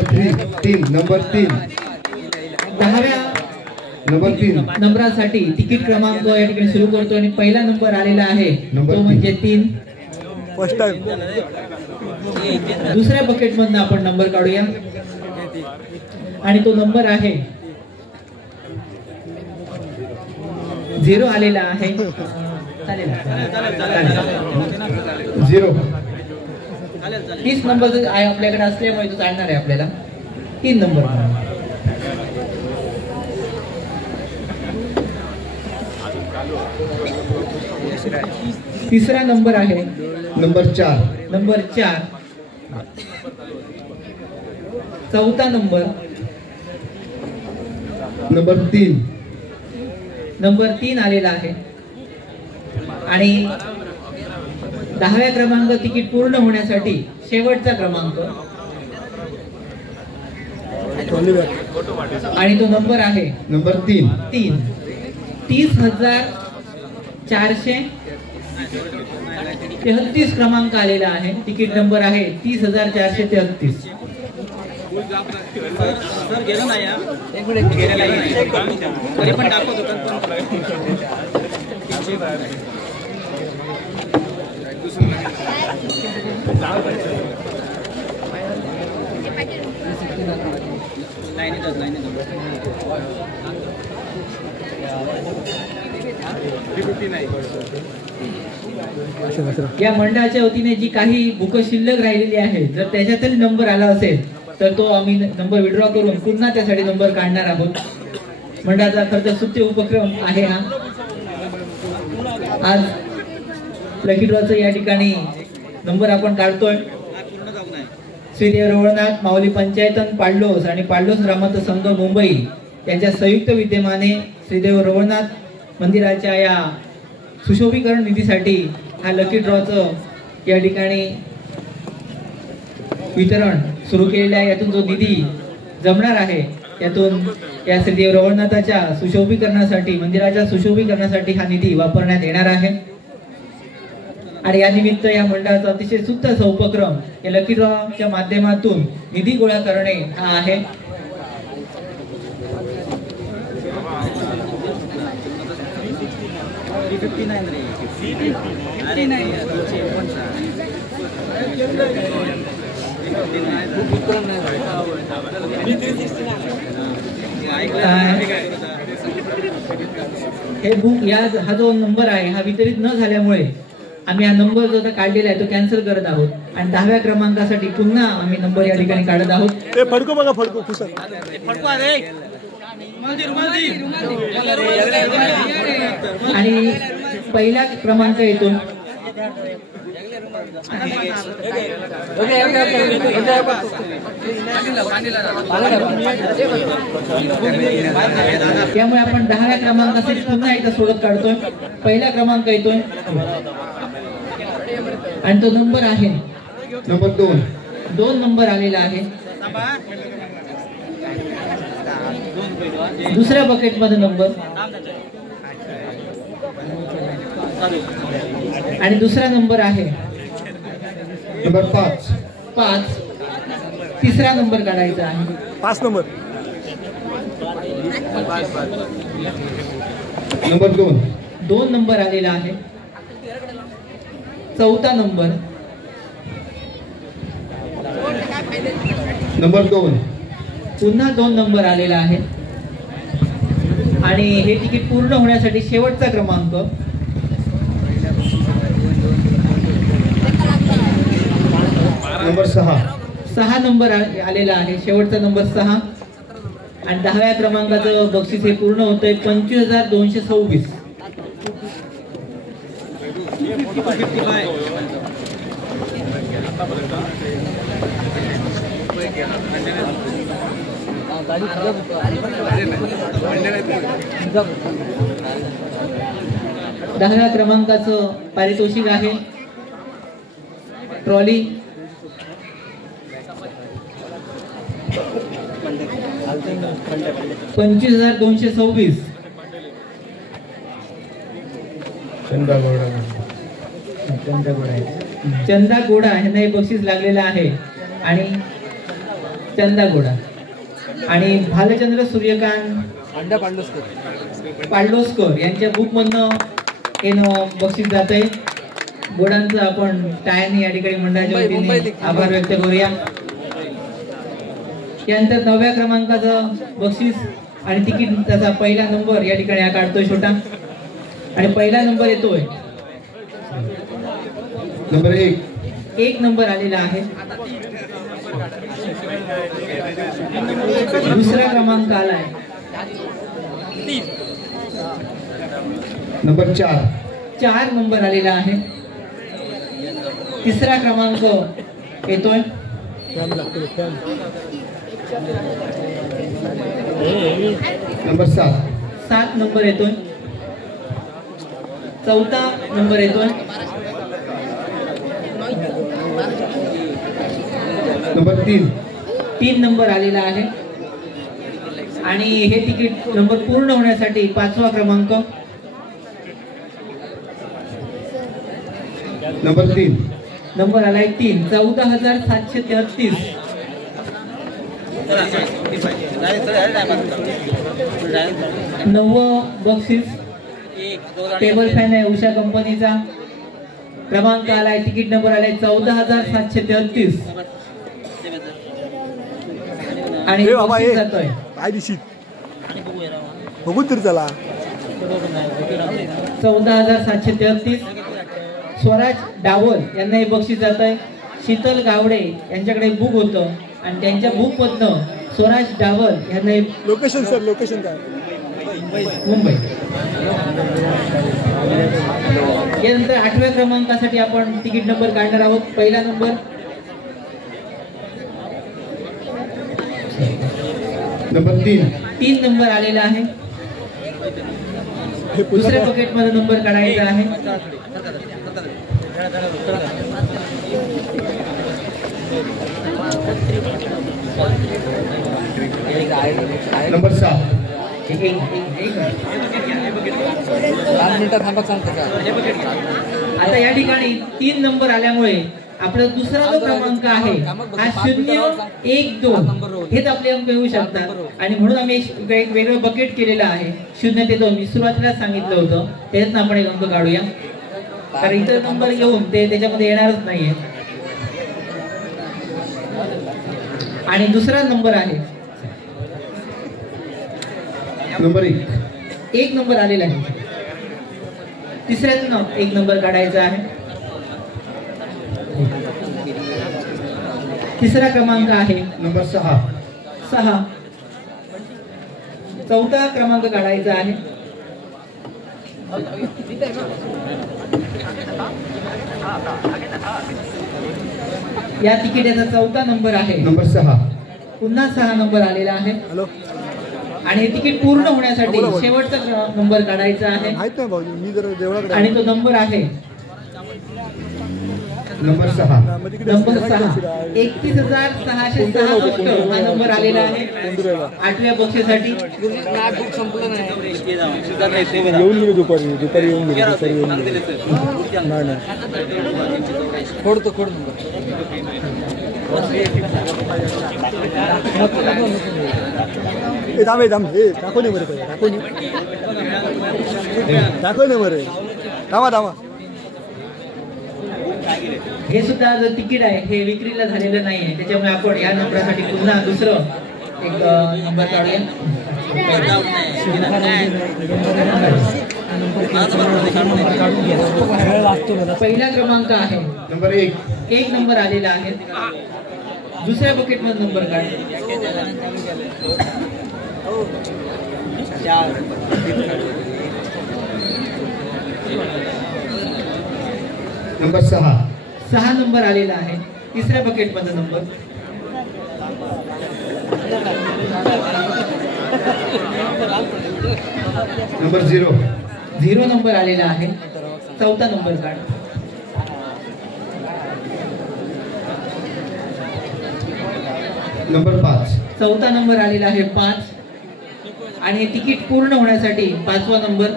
3. नंबर 3. 10व्या नंबर 3 नंबरासाठी तिकीट क्रमांक या ठिकाणी सुरू करतो आणि पहिला नंबर आलेला आहे तो म्हणजे 3. First time. दुसऱ्या बकेट मधून आपण नंबर काढूया आणि तो नंबर आहे 0 आलेला आहे. 0. 30 नंबर आहे आपल्याकडे असल्यामुळे तो चालणार आहे आपल्याला. 3 नंबर. तिसरा नंबर आहे नंबर 4. नंबर 4. चौथा नंबर नंबर 3. नंबर 3 आलेला आहे आणि 10व्या क्रमांक तिकीट पूर्ण होण्यासाठी शेवटचा क्रमांक आणि तो नंबर आहे नंबर 3. 30,433 क्रमांक आलेला आहे. तिकीट नंबर आहे 30,433. सर गेलं नाही एक मिनिट गेलेला आहे तरी पण दाखवतो. या मंडळाच्या वतीने जी काही बुक शिल्लक राहिलेली आहे जर त्याच्यातही नंबर आला असेल तर तो आम्ही नंबर विड्रॉ करून पुन्हा त्यासाठी नंबर काढणार आहोत. मंडळाचा खर्च सुट्टे उपक्रम आहे हा. आज लकी ड्रॉचं या ठिकाणी नंबर आपण काढतोय. श्रीदेव रवळनाथ माऊली पंचायतन पाडलोस आणि पाडलोस ग्रामस्थ संघ मुंबई यांच्या संयुक्त विद्यमाने श्रीदेव रवळनाथ मंदिराच्या या सुशोभीकरण निधीसाठी हा लकी ड्रॉचं या ठिकाणी वितरण सुरू केलेलं आहे. यातून जो निधी जमणार आहे त्यातून या श्रीदेव रवळनाथाच्या सुशोभीकरणासाठी मंदिराच्या सुशोभीकरणासाठी हा निधी वापरण्यात येणार आहे. आणि या निमित्त या मंडळाचा अतिशय सुंदर उपक्रम या लकी ड्रॉच्या माध्यमातून निधी गोळा करणे हा आहे. हे बुक हा जो नंबर आहे हा वितरित न झाल्यामुळे आम्ही हा नंबर जो काढलेला आहे तो कॅन्सल करत आहोत आणि 10व्या क्रमांकासाठी पुन्हा आम्ही नंबर या ठिकाणी काढत आहोत. फडको बघा, फडको आणि पहिला क्रमांक येतो त्यामुळे आपण 10व्या क्रमांकासाठी पुन्हा एकदा सोडत काढतोय. पहिला क्रमांक येतोय आणि तो नंबर आहे नंबर 2. 2 नंबर आलेला आहे. दुसऱ्या बकेट मध्ये नंबर आणि दुसरा नंबर आहे नंबर 5. 5. तिसरा नंबर काढायचा आहे 5 नंबर. नंबर 2. 2 नंबर आलेला आहे. चौथा नंबर नंबर 2. पुन्हा 2 नंबर आलेला आहे. आणि हे तिकीट पूर्ण होण्यासाठी शेवटचा क्रमांक नंबर 6. 6 नंबर आलेला आहे. शेवटचा नंबर 6 आणि 10व्या क्रमांकाचं बक्षीस हे पूर्ण होतंय 25,226. दहाव्या क्रमांकाचं पारितोषिक आहे ट्रॉली 25,226. चंदा गोडा यांना हे बक्षीस लागलेलं आहे. आणि चंदा गोडा आणि भालचंद्र सूर्यकांत पाडलोस्कर यांच्या बुक मधनं हे बक्षीस जात आहे. गोडांचं आपण टाळ्यांनी या ठिकाणी मंडळाच्या वतीने आभार व्यक्त करूया. त्यानंतर 9व्या क्रमांकाचं बक्षीस आणि तिकीट त्याचा पहिला नंबर या ठिकाणी काढतोय छोटा आणि पहिला नंबर येतोय नंबर 1. 1 नंबर आलेला आहे. दुसरा क्रमांक आलाय नंबर 4. 4 नंबर आलेला आहे. तिसरा क्रमांक येतोय नंबर 7. 7 नंबर येतोय. चौथा नंबर येतोय नंबर 3. 3 नंबर आलेला आहे. आणि हे तिकीट नंबर पूर्ण होण्यासाठी 5वा क्रमांक नंबर 3. नंबर आलाय 3. 14,733. नववं बक्षीस टेबल फॅन आहे उषा कंपनीचा. क्रमांक आलाय तिकीट नंबर आलाय 14,733. आणि बक्षीस जातोय काय दिशी बघून तरी चला 14,733. स्वराज डावल यांना हे बक्षीस जात आहे. शीतल गावडे यांच्याकडे बुक होतं आणि त्यांच्या बुक मधनं स्वराज डावल यांना लोकेशन सर लोकेशन काय मुंबई. यानंतर 8व्या क्रमांकासाठी आपण तिकीट नंबर काढणार आहोत. पहिला नंबर नंबर 3. 3 नंबर आलेला आहे. दुसऱ्या बकेट मध्ये नंबर काढायचा आहे. नंबर 7. आता या ठिकाणी 3 नंबर आल्यामुळे आपला दुसरा जो क्रमांक आहे हा 0, 1, 2 हेच आपले अंक येऊ शकतात आणि म्हणून आम्ही एक वेगळं बकेट केलेलं आहे 0 ते 2. मी सुरुवातीला सांगितलं होतं त्याच्यात आपण एक अंक काढूया कारण इतर नंबर घेऊन ते त्याच्यामध्ये येणारच नाहीये. आणि दुसरा नंबर आहे नंबर 1. 1 नंबर आलेला आहे. तिसऱ्यातून 1 नंबर काढायचा आहे. तिसरा क्रमांक आहे नंबर 6. 6. चौथा क्रमांक काढायचा आहे. या तिकिटाचा चौथा नंबर आहे नंबर 6. पुन्हा 6 नंबर आलेला आहे. आणि तिकीट पूर्ण होण्यासाठी शेवटचा नंबर काढायचा आहे आणि तो नंबर आहे नंबर 6. नंबर 6. 31,666 हा नंबर आलेला आहे 8व्या बक्षीसाठी. येऊन गेले दुपारी येऊन गेले थांबे दाखव नाही बरं दाखव नाही बरं थांबा. हे सुद्धा जो तिकीट आहे हे विक्रीला झालेलं नाहीये त्याच्यामुळे आपण या नंबरासाठी पुन्हा दुसरं एक नंबर काढूया. पहिला क्रमांक आहे नंबर 1. 1 नंबर आलेला आहे. दुसऱ्या बकेट मध्ये नंबर काढ. नंबर 6. 6 नंबर आलेला आहे. तिसऱ्या बकेट मध्ये नंबर. नंबर 0. 0 नंबर आलेला आहे. चौथा नंबर काढ. नंबर 5. चौथा नंबर आलेला आहे 5. आणि तिकीट पूर्ण होण्यासाठी 5वा नंबर.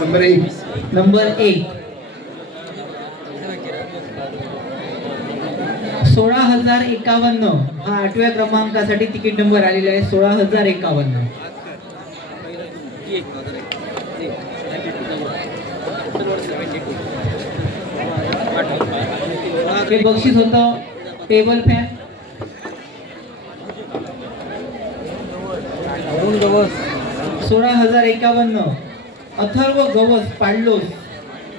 नंबर 1. नंबर 1. 16,051 हा 8व्या क्रमांकासाठी तिकीट नंबर आलेला आहे 16,051. हे बक्षीस होतं टेबल फॅन. 16,051 अथर्व गवस पाडलोस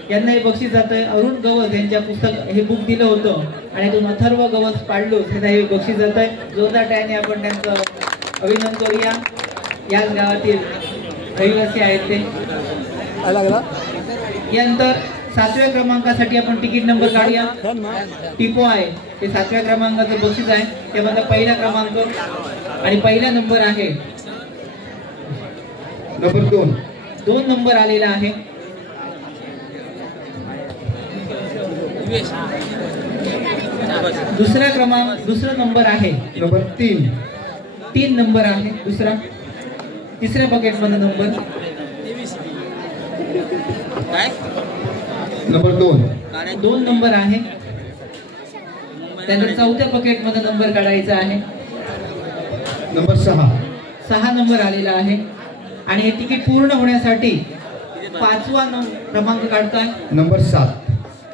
यांना हे बक्षीस जात आहे. अरुण गवस यांच्या पुस्तक हे बुक दिलं होतं आणि यातून अथर्व गवस पाडलोस यांना हे बक्षीस जात आहे. जोरदार टाळ्याने आपण त्यांचं अभिनंदन करूया. याच गावातील रहिवासी आहेत ते. यानंतर 7व्या क्रमांकासाठी आपण तिकीट नंबर काढूया. टिपो आहे ते 7व्या क्रमांकाचं बक्षीस आहे. त्यामध्ये पहिला क्रमांक आणि पहिला नंबर आहे नंबर 2. 2 नंबर आलेला आहे. दुसरा नंबर आहे नंबर 3. 3 नंबर आहे दुसरा. तिसऱ्या बकेट मध्ये नंबर. नंबर 2. 2 नंबर आहे. त्यानंतर चौथ्या बकेट मध्ये नंबर काढायचा आहे. नंबर 6. 6 नंबर आलेला आहे. आणि हे तिकीट पूर्ण होण्यासाठी 5वा क्रमांक काढताय. नंबर 7.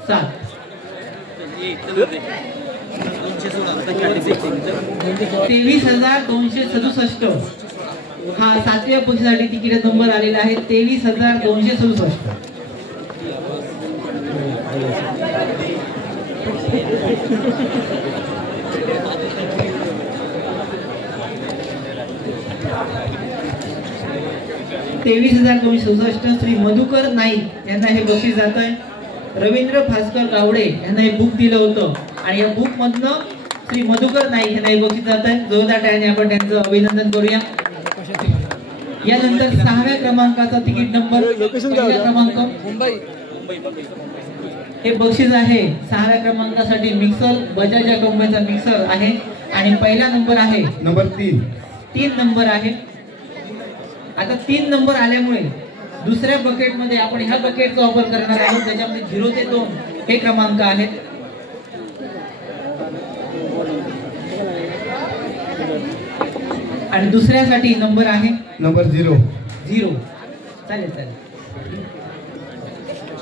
7. 23,267 हा 7व्या बक्षीसाठी तिकीट नंबर आलेला आहे. 23,267. 23,267 श्री मधुकर नाईक यांना हे बक्षीस जात आहे. रवींद्र भास्कर गावडे यांना हे बुक दिलं होतं आणि या बुक मधनं श्री मधुकर नाईक यांना हे बक्षीस जात आहे. जोरदार टाळ्याने आपण त्यांचं अभिनंदन करूया. यानंतर 6व्या क्रमांकाचा तिकीट नंबर क्रमांक मुंबई. हे बक्षीस आहे 6व्या क्रमांकासाठी मिक्सर, बजाज या कंपनीचा मिक्सर आहे आणि पहिला नंबर आहे नंबर 3 नंबर आहे. आता 3 नंबर आल्यामुळे दुसऱ्या बकेट मध्ये आपण ह्या बकेटचा वापर करणार आहोत. त्याच्यामध्ये 0 ते 2 हे क्रमांक आहेत. आणि दुसऱ्यासाठी नंबर आहे नंबर 0. चालेल.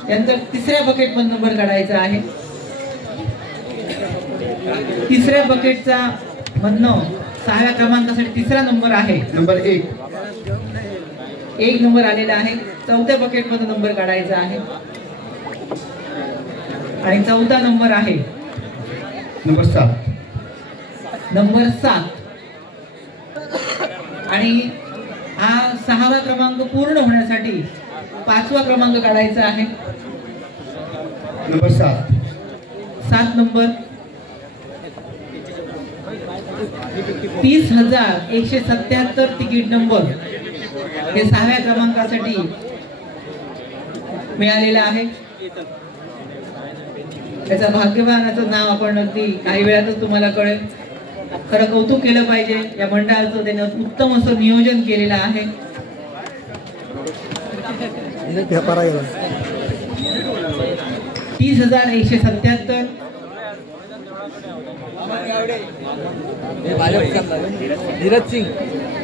त्यानंतर तिसऱ्या बकेट मध्ये नंबर काढायचा आहे. तिसऱ्या बकेटचा मधनं 6व्या क्रमांकासाठी तिसरा नंबर आहे नंबर 1. नंबर आलेला आहे. चौथ्या बकेट मध्ये नंबर काढायचा आहे आणि चौथा नंबर आहे नंबर 7. आणि हा 6वा क्रमांक पूर्ण होण्यासाठी 5वा क्रमांक काढायचा आहे. नंबर 7. 7 नंबर 30,177 तिकीट नंबर हे 6व्या क्रमांकासाठी मिळालेलं आहे. त्याचा भाग्यवानाचं नाव आपण अगदी काही वेळातच तुम्हाला कळेल. खरं कौतुक केलं पाहिजे या मंडळाचं. त्याने उत्तम असं नियोजन केलेलं आहे. 30,177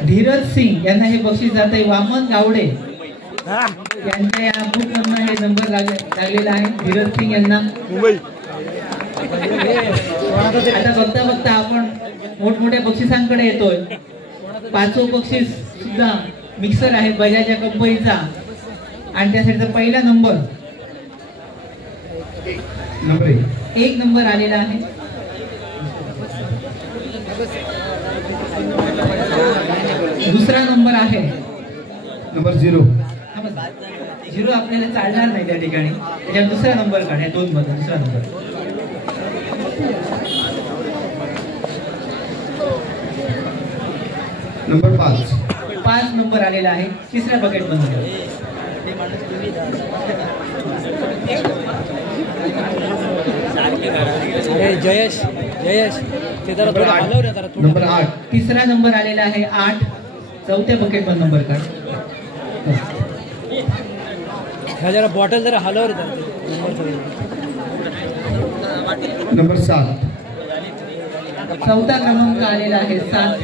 धीरज सिंग यांना हे बक्षीस जात आहे. वामन गावडे यांच्या या बुकमधनं हे नंबर लागलेला आहे धीरज सिंग यांना. आता बघता आपण मोठमोठ्या बक्षिसांकडे येतोय. 5वं बक्षीस सुद्धा मिक्सर आहे बजाज या कंपनीचा आणि त्यासाठी पहिला नंबर 1 नंबर आलेला आहे. दुसरा नंबर आहे नंबर 0. आपल्याला चालणार नाही त्या ठिकाणी. त्याच्यात दुसरा नंबर काढा. 2 मध्ये दुसरा नंबर. नंबर 5 नंबर आलेला आहे तिसऱ्या बकेट मध्ये. जयेश नंबर 8 तिसरा नंबर आलेला आहे 8. चौथ्या बकेट मध्ये नंबर काढ. जरा बॉटल जरा हलवर. नंबर 7 चौथा क्रमांक आलेला आहे 7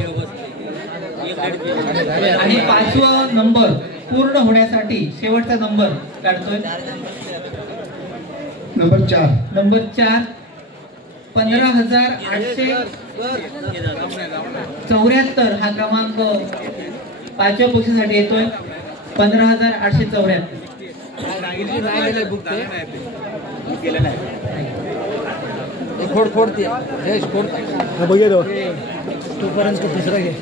आणि 5वा नंबर पूर्ण होण्यासाठी शेवटचा नंबर काढतोय. नंबर 4 15,874 हा क्रमांक 5व्या बक्षीसाठी येतोय. 15,874. खोड तोपर्यंत दुसरा घे.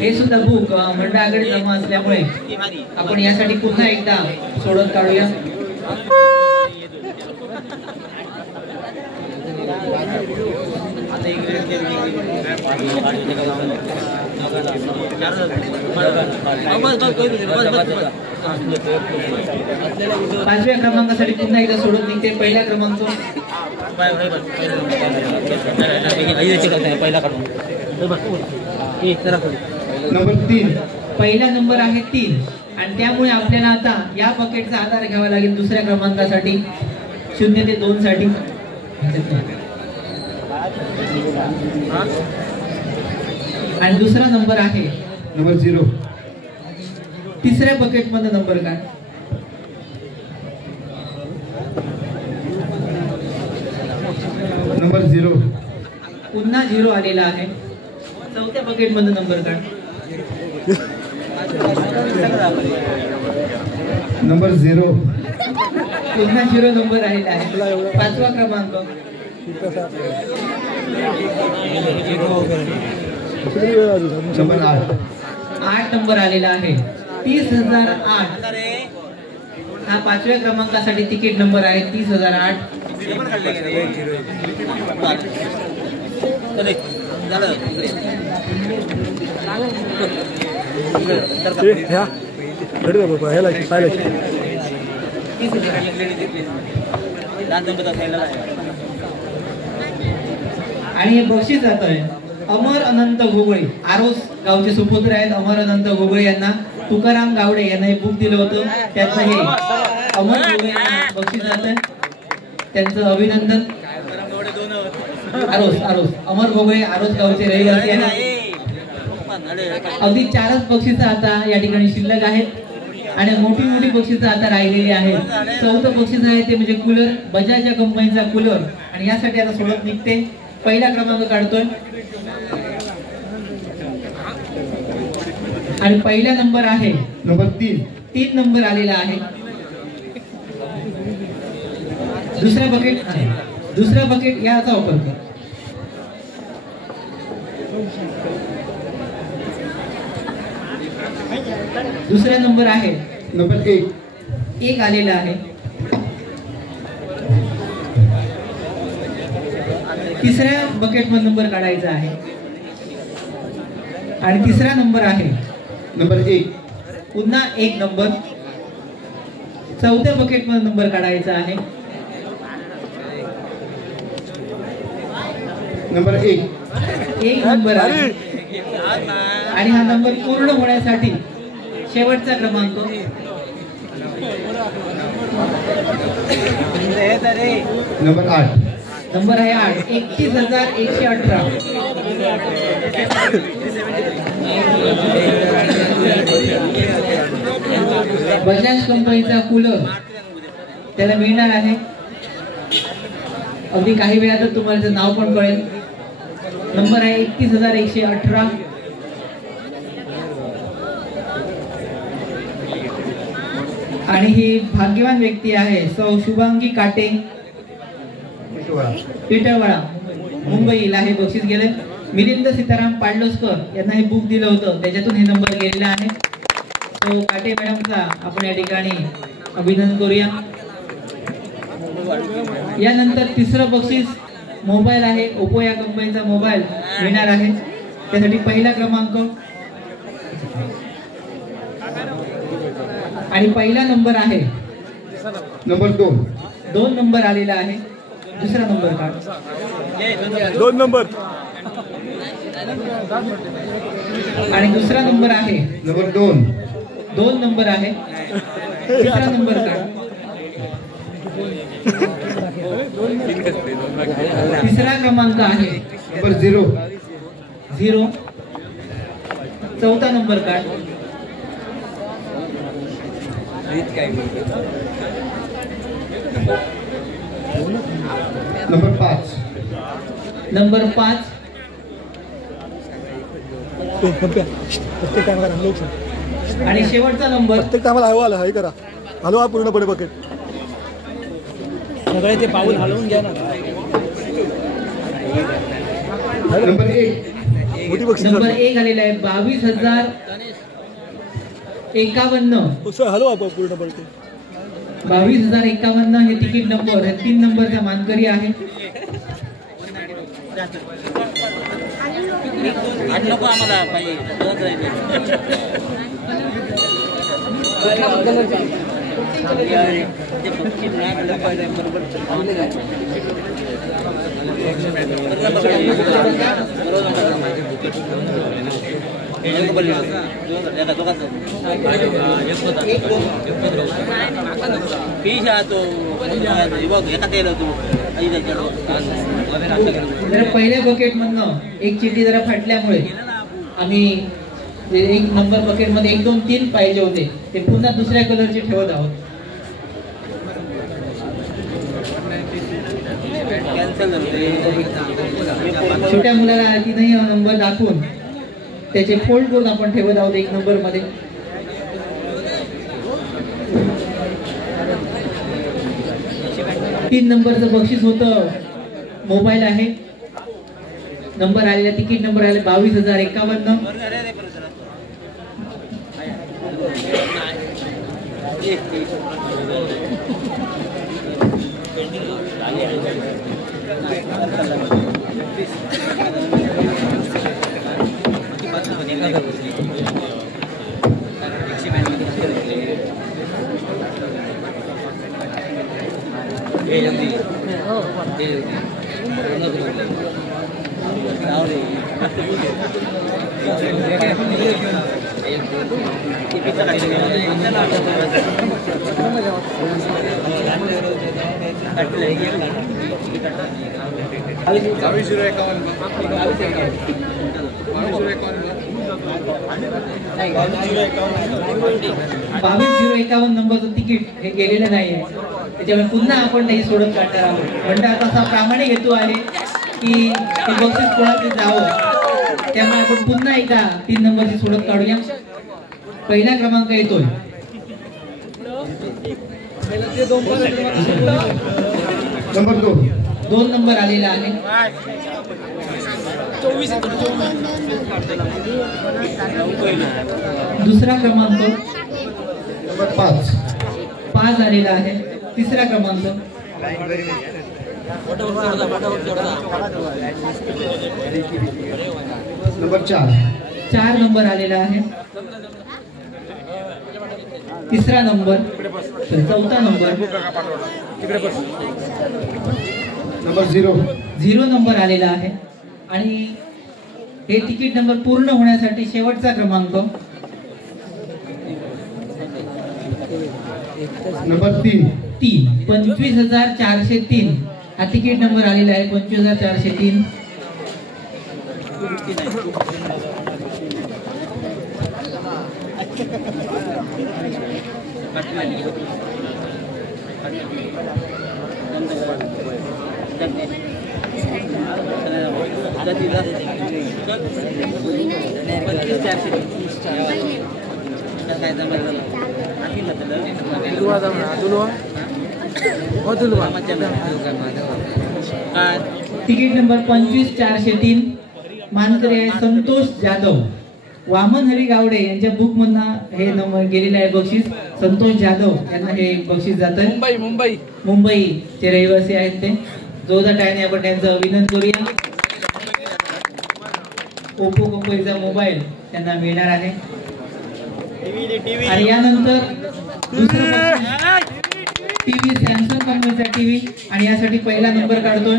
हे सुद्धा बुक मंडळाकडे जमा असल्यामुळे आपण यासाठी पुन्हा एकदा सोडत काढूया. पाचव्या क्रमांकासाठी पुन्हा एकदा सोडत निघते. पहिला क्रमांक नंबर 3 पहिला नंबर आहे 3 आणि त्यामुळे आपल्याला आता या बकेटचा आधार घ्यावा लागेल दुसऱ्या क्रमांकासाठी 0 ते 2 साठी. आणि दुसरा नंबर आहे नंबर 0. तिसऱ्या बकेट मध्ये नंबर काय नंबर 0. पुन्हा 0 आलेला आहे. चौथ्या बकेट मध्ये नंबर काढ. नंबर 0. पुन्हा 0 नंबर आलेला आहे. 5वा क्रमांक नंबर 8 8 नंबर आलेला आहे 30,008. हा 5व्या क्रमांकासाठी तिकीट नंबर आहे 30,008. आणि हे बक्षीस जात आहे अमर अनंत घोगळे, आरोस गावचे सुपुत्र आहेत. अमर अनंत घोगळे यांना तुकाराम गावडे यांना हे बुक दिलं होतं, त्याचं हे अमर घोगळे यांना बक्षीस जात आहे. त्यांचं अभिनंदन. आरोस अमर घोगळे आरोस गावचे रहिवासी आहेत. अगदी 4च बक्षिसं आता या ठिकाणी शिल्लक आहेत आणि मोठी मोठी बक्षिसं आता राहिलेली आहेत. 4थं बक्षीस आहे ते म्हणजे कूलर, बजाज या कंपनीचा कूलर, आणि यासाठी आता सोडत निघते. पहिला क्रमांक काढतोय आणि पहिला नंबर आहे नंबर 3 नंबर आलेला आहे. दुसरा बकेट याचा वापर कर. दुसरा नंबर आहे नंबर 1 आलेला आहे. तिसऱ्या बकेट मध्ये नंबर काढायचा आहे आणि तिसरा नंबर आहे नंबर 1 पुन्हा 1 नंबर. 4थ्या बकेट मध्ये नंबर काढायचा आहे नंबर 1 नंबर आहे आणि हा नंबर पूर्ण होण्यासाठी शेवटचा क्रमांक नंबर 8 नंबर आहे 8 31,118. बजाज कंपनीचा कूलर त्याला मिळणार आहे. अगदी काही वेळातच तुम्हाला त्याचं नाव पण कळेल. नंबर आहे 31,118. आणि ही भाग्यवान व्यक्ती आहे सौ शुभांगी काटे, टिटवाळा, मुंबईला हे बक्षीस गेले. मिलिंद सीताराम पाडलोसकर यांना हे बुक दिलं होतं, त्याच्यातून हे नंबर गेलेला आहे. तो काटे मॅडमचा आपण या ठिकाणी अभिनंदन करूया. यानंतर तिसरं बक्षीस मोबाईल आहे. ओप्पो या कंपनीचा मोबाईल मिळणार आहे. त्यासाठी पहिला क्रमांक आणि पहिला नंबर आहे नंबर 2 नंबर आलेला आहे. दुसरा नंबर काढ. 2 नंबर आणि दुसरा नंबर आहे नंबर 2 नंबर आहे. तिसरा नंबर काढ. तिसरा क्रमांक आहे नंबर 0 चौथा नंबर काढ. नंबर 5 प्रत्येक टायमाला आणि शेवटचा नंबर. प्रत्येक टायमाला हवा हे करा, हलवा पूर्णपणे बकेट. सगळे ते पाऊल हलवून घ्या ना. नंबर 1 मोठी बक्षीस नंबर 1 आलेला आहे 22,051. सर हलवा पूर्णपणे. 22,051 हे तिकीट नंबर, हे 3 नंबरचा मानकरी आहे. आम्हाला पाहिजे पहिल्या बकेट मधनं एक चिठ्ठी जरा फाटल्यामुळे आम्ही 1 नंबर बकेट मध्ये 1, 2, 3 पाहिजे होते, ते पुन्हा दुसऱ्या कलरचे ठेवत आहोत. छोट्या मुलाला तीनही नंबर दाखवून त्याचे फोल्ड करून आपण ठेवत आहोत 1 नंबर मध्ये. तीन नंबरचं बक्षीस होतं मोबाईल आहे. नंबर आलेला तिकीट नंबर आले 22,051. नंबरचं तिकीट हे गेलेलं नाहीये, त्याच्यामुळे पुन्हा आपण हे सोडत काढणार आहोत. म्हणजे आता असा प्रामाणिक हेतू आहे की बक्षीस कोणाकडे जावं, त्यामुळे आपण पुन्हा एकदा 3 नंबरची सोडत काढूया. पहिला क्रमांक येतोय नंबर 2 नंबर आलेला आहे. दुसरा क्रमांक नंबर 5 आलेला आहे. तिसरा क्रमांक नंबर 4 नंबर आलेला आहे. तिसरा नंबर, चौथा नंबर नंबर 0 नंबर आलेला आहे. आणि हे तिकीट नंबर पूर्ण होण्यासाठी शेवटचा क्रमांक नंबर 3 25,403 हा तिकीट नंबर आलेला आहे. 25,403. तिकीट नंबर 25,403 मानकरी आहे संतोष जाधव. वामन हरी गावडे यांच्या बुक मधनं हे नंबर गेलेले आहे बक्षीस. संतोष जाधव यांना हे बक्षीस जात आहे. मुंबईचे रहिवासी आहेत ते. जोरदार टाळ्याने आपण त्यांचं अभिनंदन करूया. ओप्पो कंपनीचा मोबाईल त्यांना मिळणार आहे. आणि यानंतर दुसरं टीव्ही सॅमसंग कंपनीचा टीव्ही, आणि यासाठी पहिला नंबर काढतोय.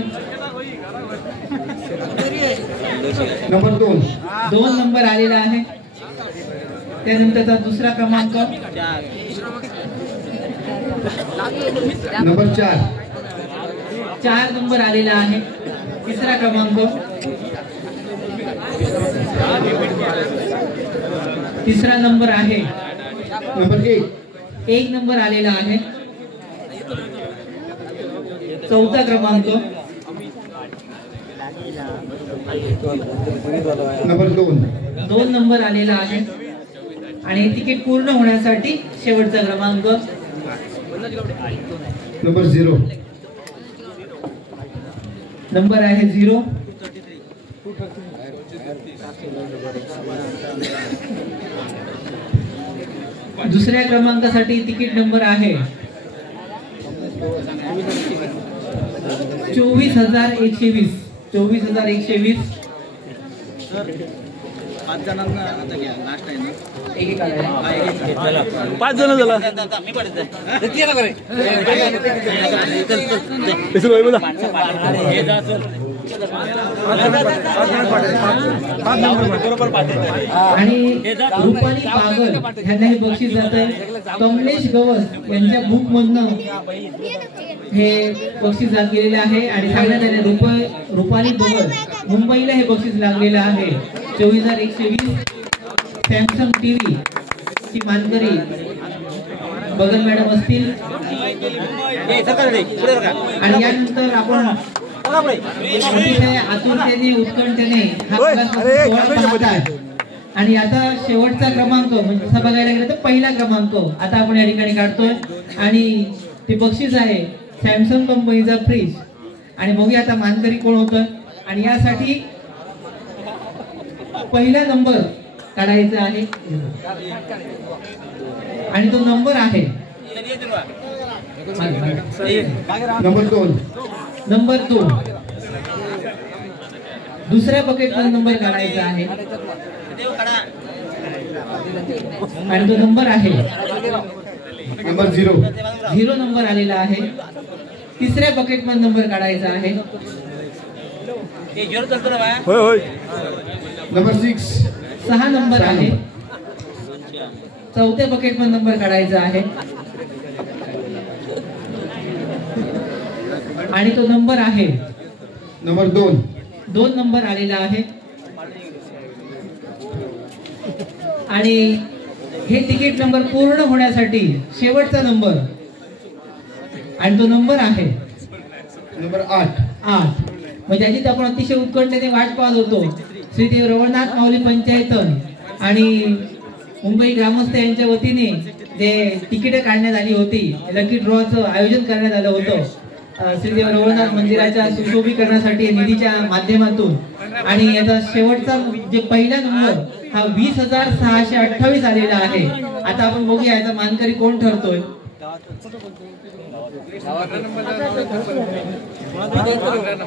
नंबर 2 नंबर आलेला आहे. त्यानंतरचा दुसरा क्रमांक नंबर 4 नंबर आलेला आहे. तिसरा क्रमांक तिसरा नंबर आहे. नंबर 1 नंबर आलेला आहे. चौथा क्रमांक नंबर 2 नंबर आलेला आहे. आणि तिकीट पूर्ण होण्यासाठी शेवटचा क्रमांक नंबर 0 नंबर आहे 0. दुसऱ्या क्रमांकासाठी तिकीट नंबर आहे 24,120. 24,120. 5 जणांना आता घ्या. लास्ट आहे ना. 5 जण झाला. आणि रुपाली पागल यांना हे बक्षीस जात आहे. कमलेश गवस यांच्या बुक मधनं हे बक्षीस जात गेलेले आहे. आणि सांगण्यात आले रुपाली बगल मुंबईला हे बक्षीस लागलेलं आहे. 24,120. सॅमसंग टीव्ही ची मानकरी बगल मॅडम असतील. आणि यानंतर आपण अतिशय आतुरतेने उत्कंठेने हा पाहतात. आणि आता शेवटचा क्रमांक म्हणजे तसा बघायला गेलं तर पहिला क्रमांक आता आपण या ठिकाणी काढतोय. आणि ते बक्षीस आहे सॅमसंग कंपनीचा फ्रीज. आणि बघूया आता मानकरी कोण होतं. आणि यासाठी पहिला नंबर काढायचा आहे आणि तो नंबर आहे नंबर 2. नंबर 2. दुसऱ्या बकेटमध्ये नंबर काढायचा आहे आणि तो नंबर आहे नंबर 0. 0 नंबर आलेला आहे. तिसऱ्या बकेटमध्ये नंबर काढायचा आहे होय होय. नंबर 6. 6 नंबर आहे. चौथ्या बकेटमध्ये नंबर काढायचा आहे आणि तो नंबर आहे नंबर 2. 2 नंबर आलेला आहे. आणि हे तिकीट नंबर पूर्ण होण्यासाठी शेवटचा नंबर आणि तो नंबर आहे नंबर 8. 8. म्हणजे ज्याची आपण अतिशय उत्कंठेने वाट पाहत होतो. श्री देव रवळनाथ माऊली पंचायतन आणि मुंबई ग्रामस्थ यांच्या वतीने जे तिकीट काढण्यात आली होती, लकी ड्रॉचं आयोजन करण्यात आलं होतं श्रीदेव रवळनाथ मंदिराच्या सुशोभीकरणासाठी निधीच्या माध्यमातून. आणि याचा शेवटचा जे पहिला नंबर हा 20,628 आलेला आहे. आता आपण बघूया याचा मानकरी कोण ठरतोय.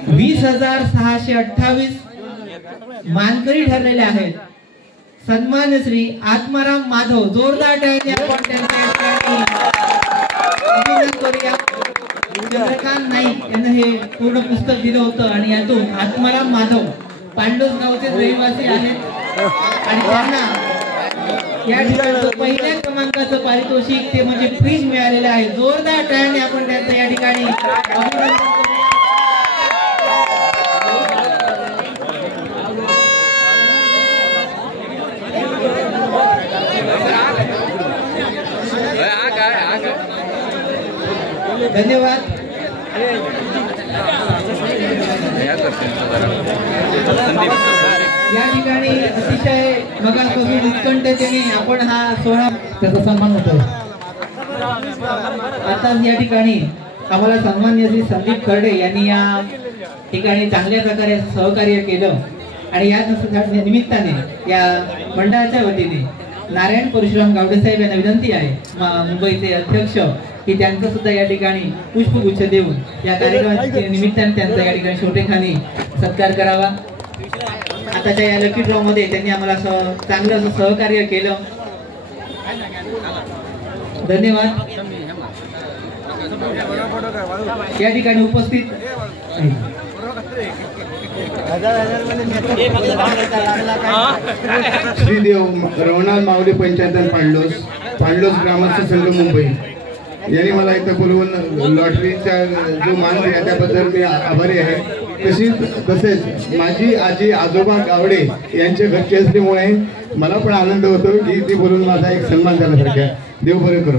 20,628 मानकरी ठरलेले आहेत. सन्मान्य श्री आत्माराम माधव. जोरदार टाळ्यांनी आपण त्यांचे अभिनंदन करूया. चंद्रकांत नाईक यांना हे पूर्ण पुस्तक दिलं होतं आणि यातून आत्माराम माधव पांडोस गावचे रहिवासी आहेत आणि त्यांना या ठिकाणचं पहिल्या क्रमांकाचं पारितोषिक ते म्हणजे फ्रीज मिळालेलं आहे. जोरदार टाळ्यांनी आपण त्यांचं या ठिकाणी अभिनंदन करूया. धन्यवाद. या ठिकाणी अतिशय मगापासून उत्कंठतेने आपण हा सोहळा त्याचा सन्मान होतोय. आता या ठिकाणी आम्हाला सन्माननीय श्री संदीप खर्डे यांनी या ठिकाणी चांगल्या प्रकारे सहकार्य केलं आणि या निमित्ताने या मंडळाच्या वतीने नारायण परशुराम गावडे साहेब यांना विनंती आहे, मुंबईचे अध्यक्ष, की त्यांचा सुद्धा या ठिकाणी पुष्पगुच्छ देऊन या कार्यक्रमाच्या निमित्ताने त्यांचा या ठिकाणी छोटेखानी सत्कार करावा. आताच्या या लकी ड्रॉ मध्ये त्यांनी आम्हाला चांगलं असं सहकार्य केलं. धन्यवाद. या ठिकाणी उपस्थित श्रीदेव रवळनाथ माऊली पंचायतन पांडलोस ग्रामस्थ संघ मुंबई यांनी मला इथं बोलवून लॉटरीचा जो मान दिला त्याबद्दल मी आभारी आहे. तसेच माझी आजी आजोबा गावडे यांचे घरचे असल्यामुळे मला पण आनंद होतो की ती बोलून माझा एक सन्मान झाल्यासारखा. देव बरे करो.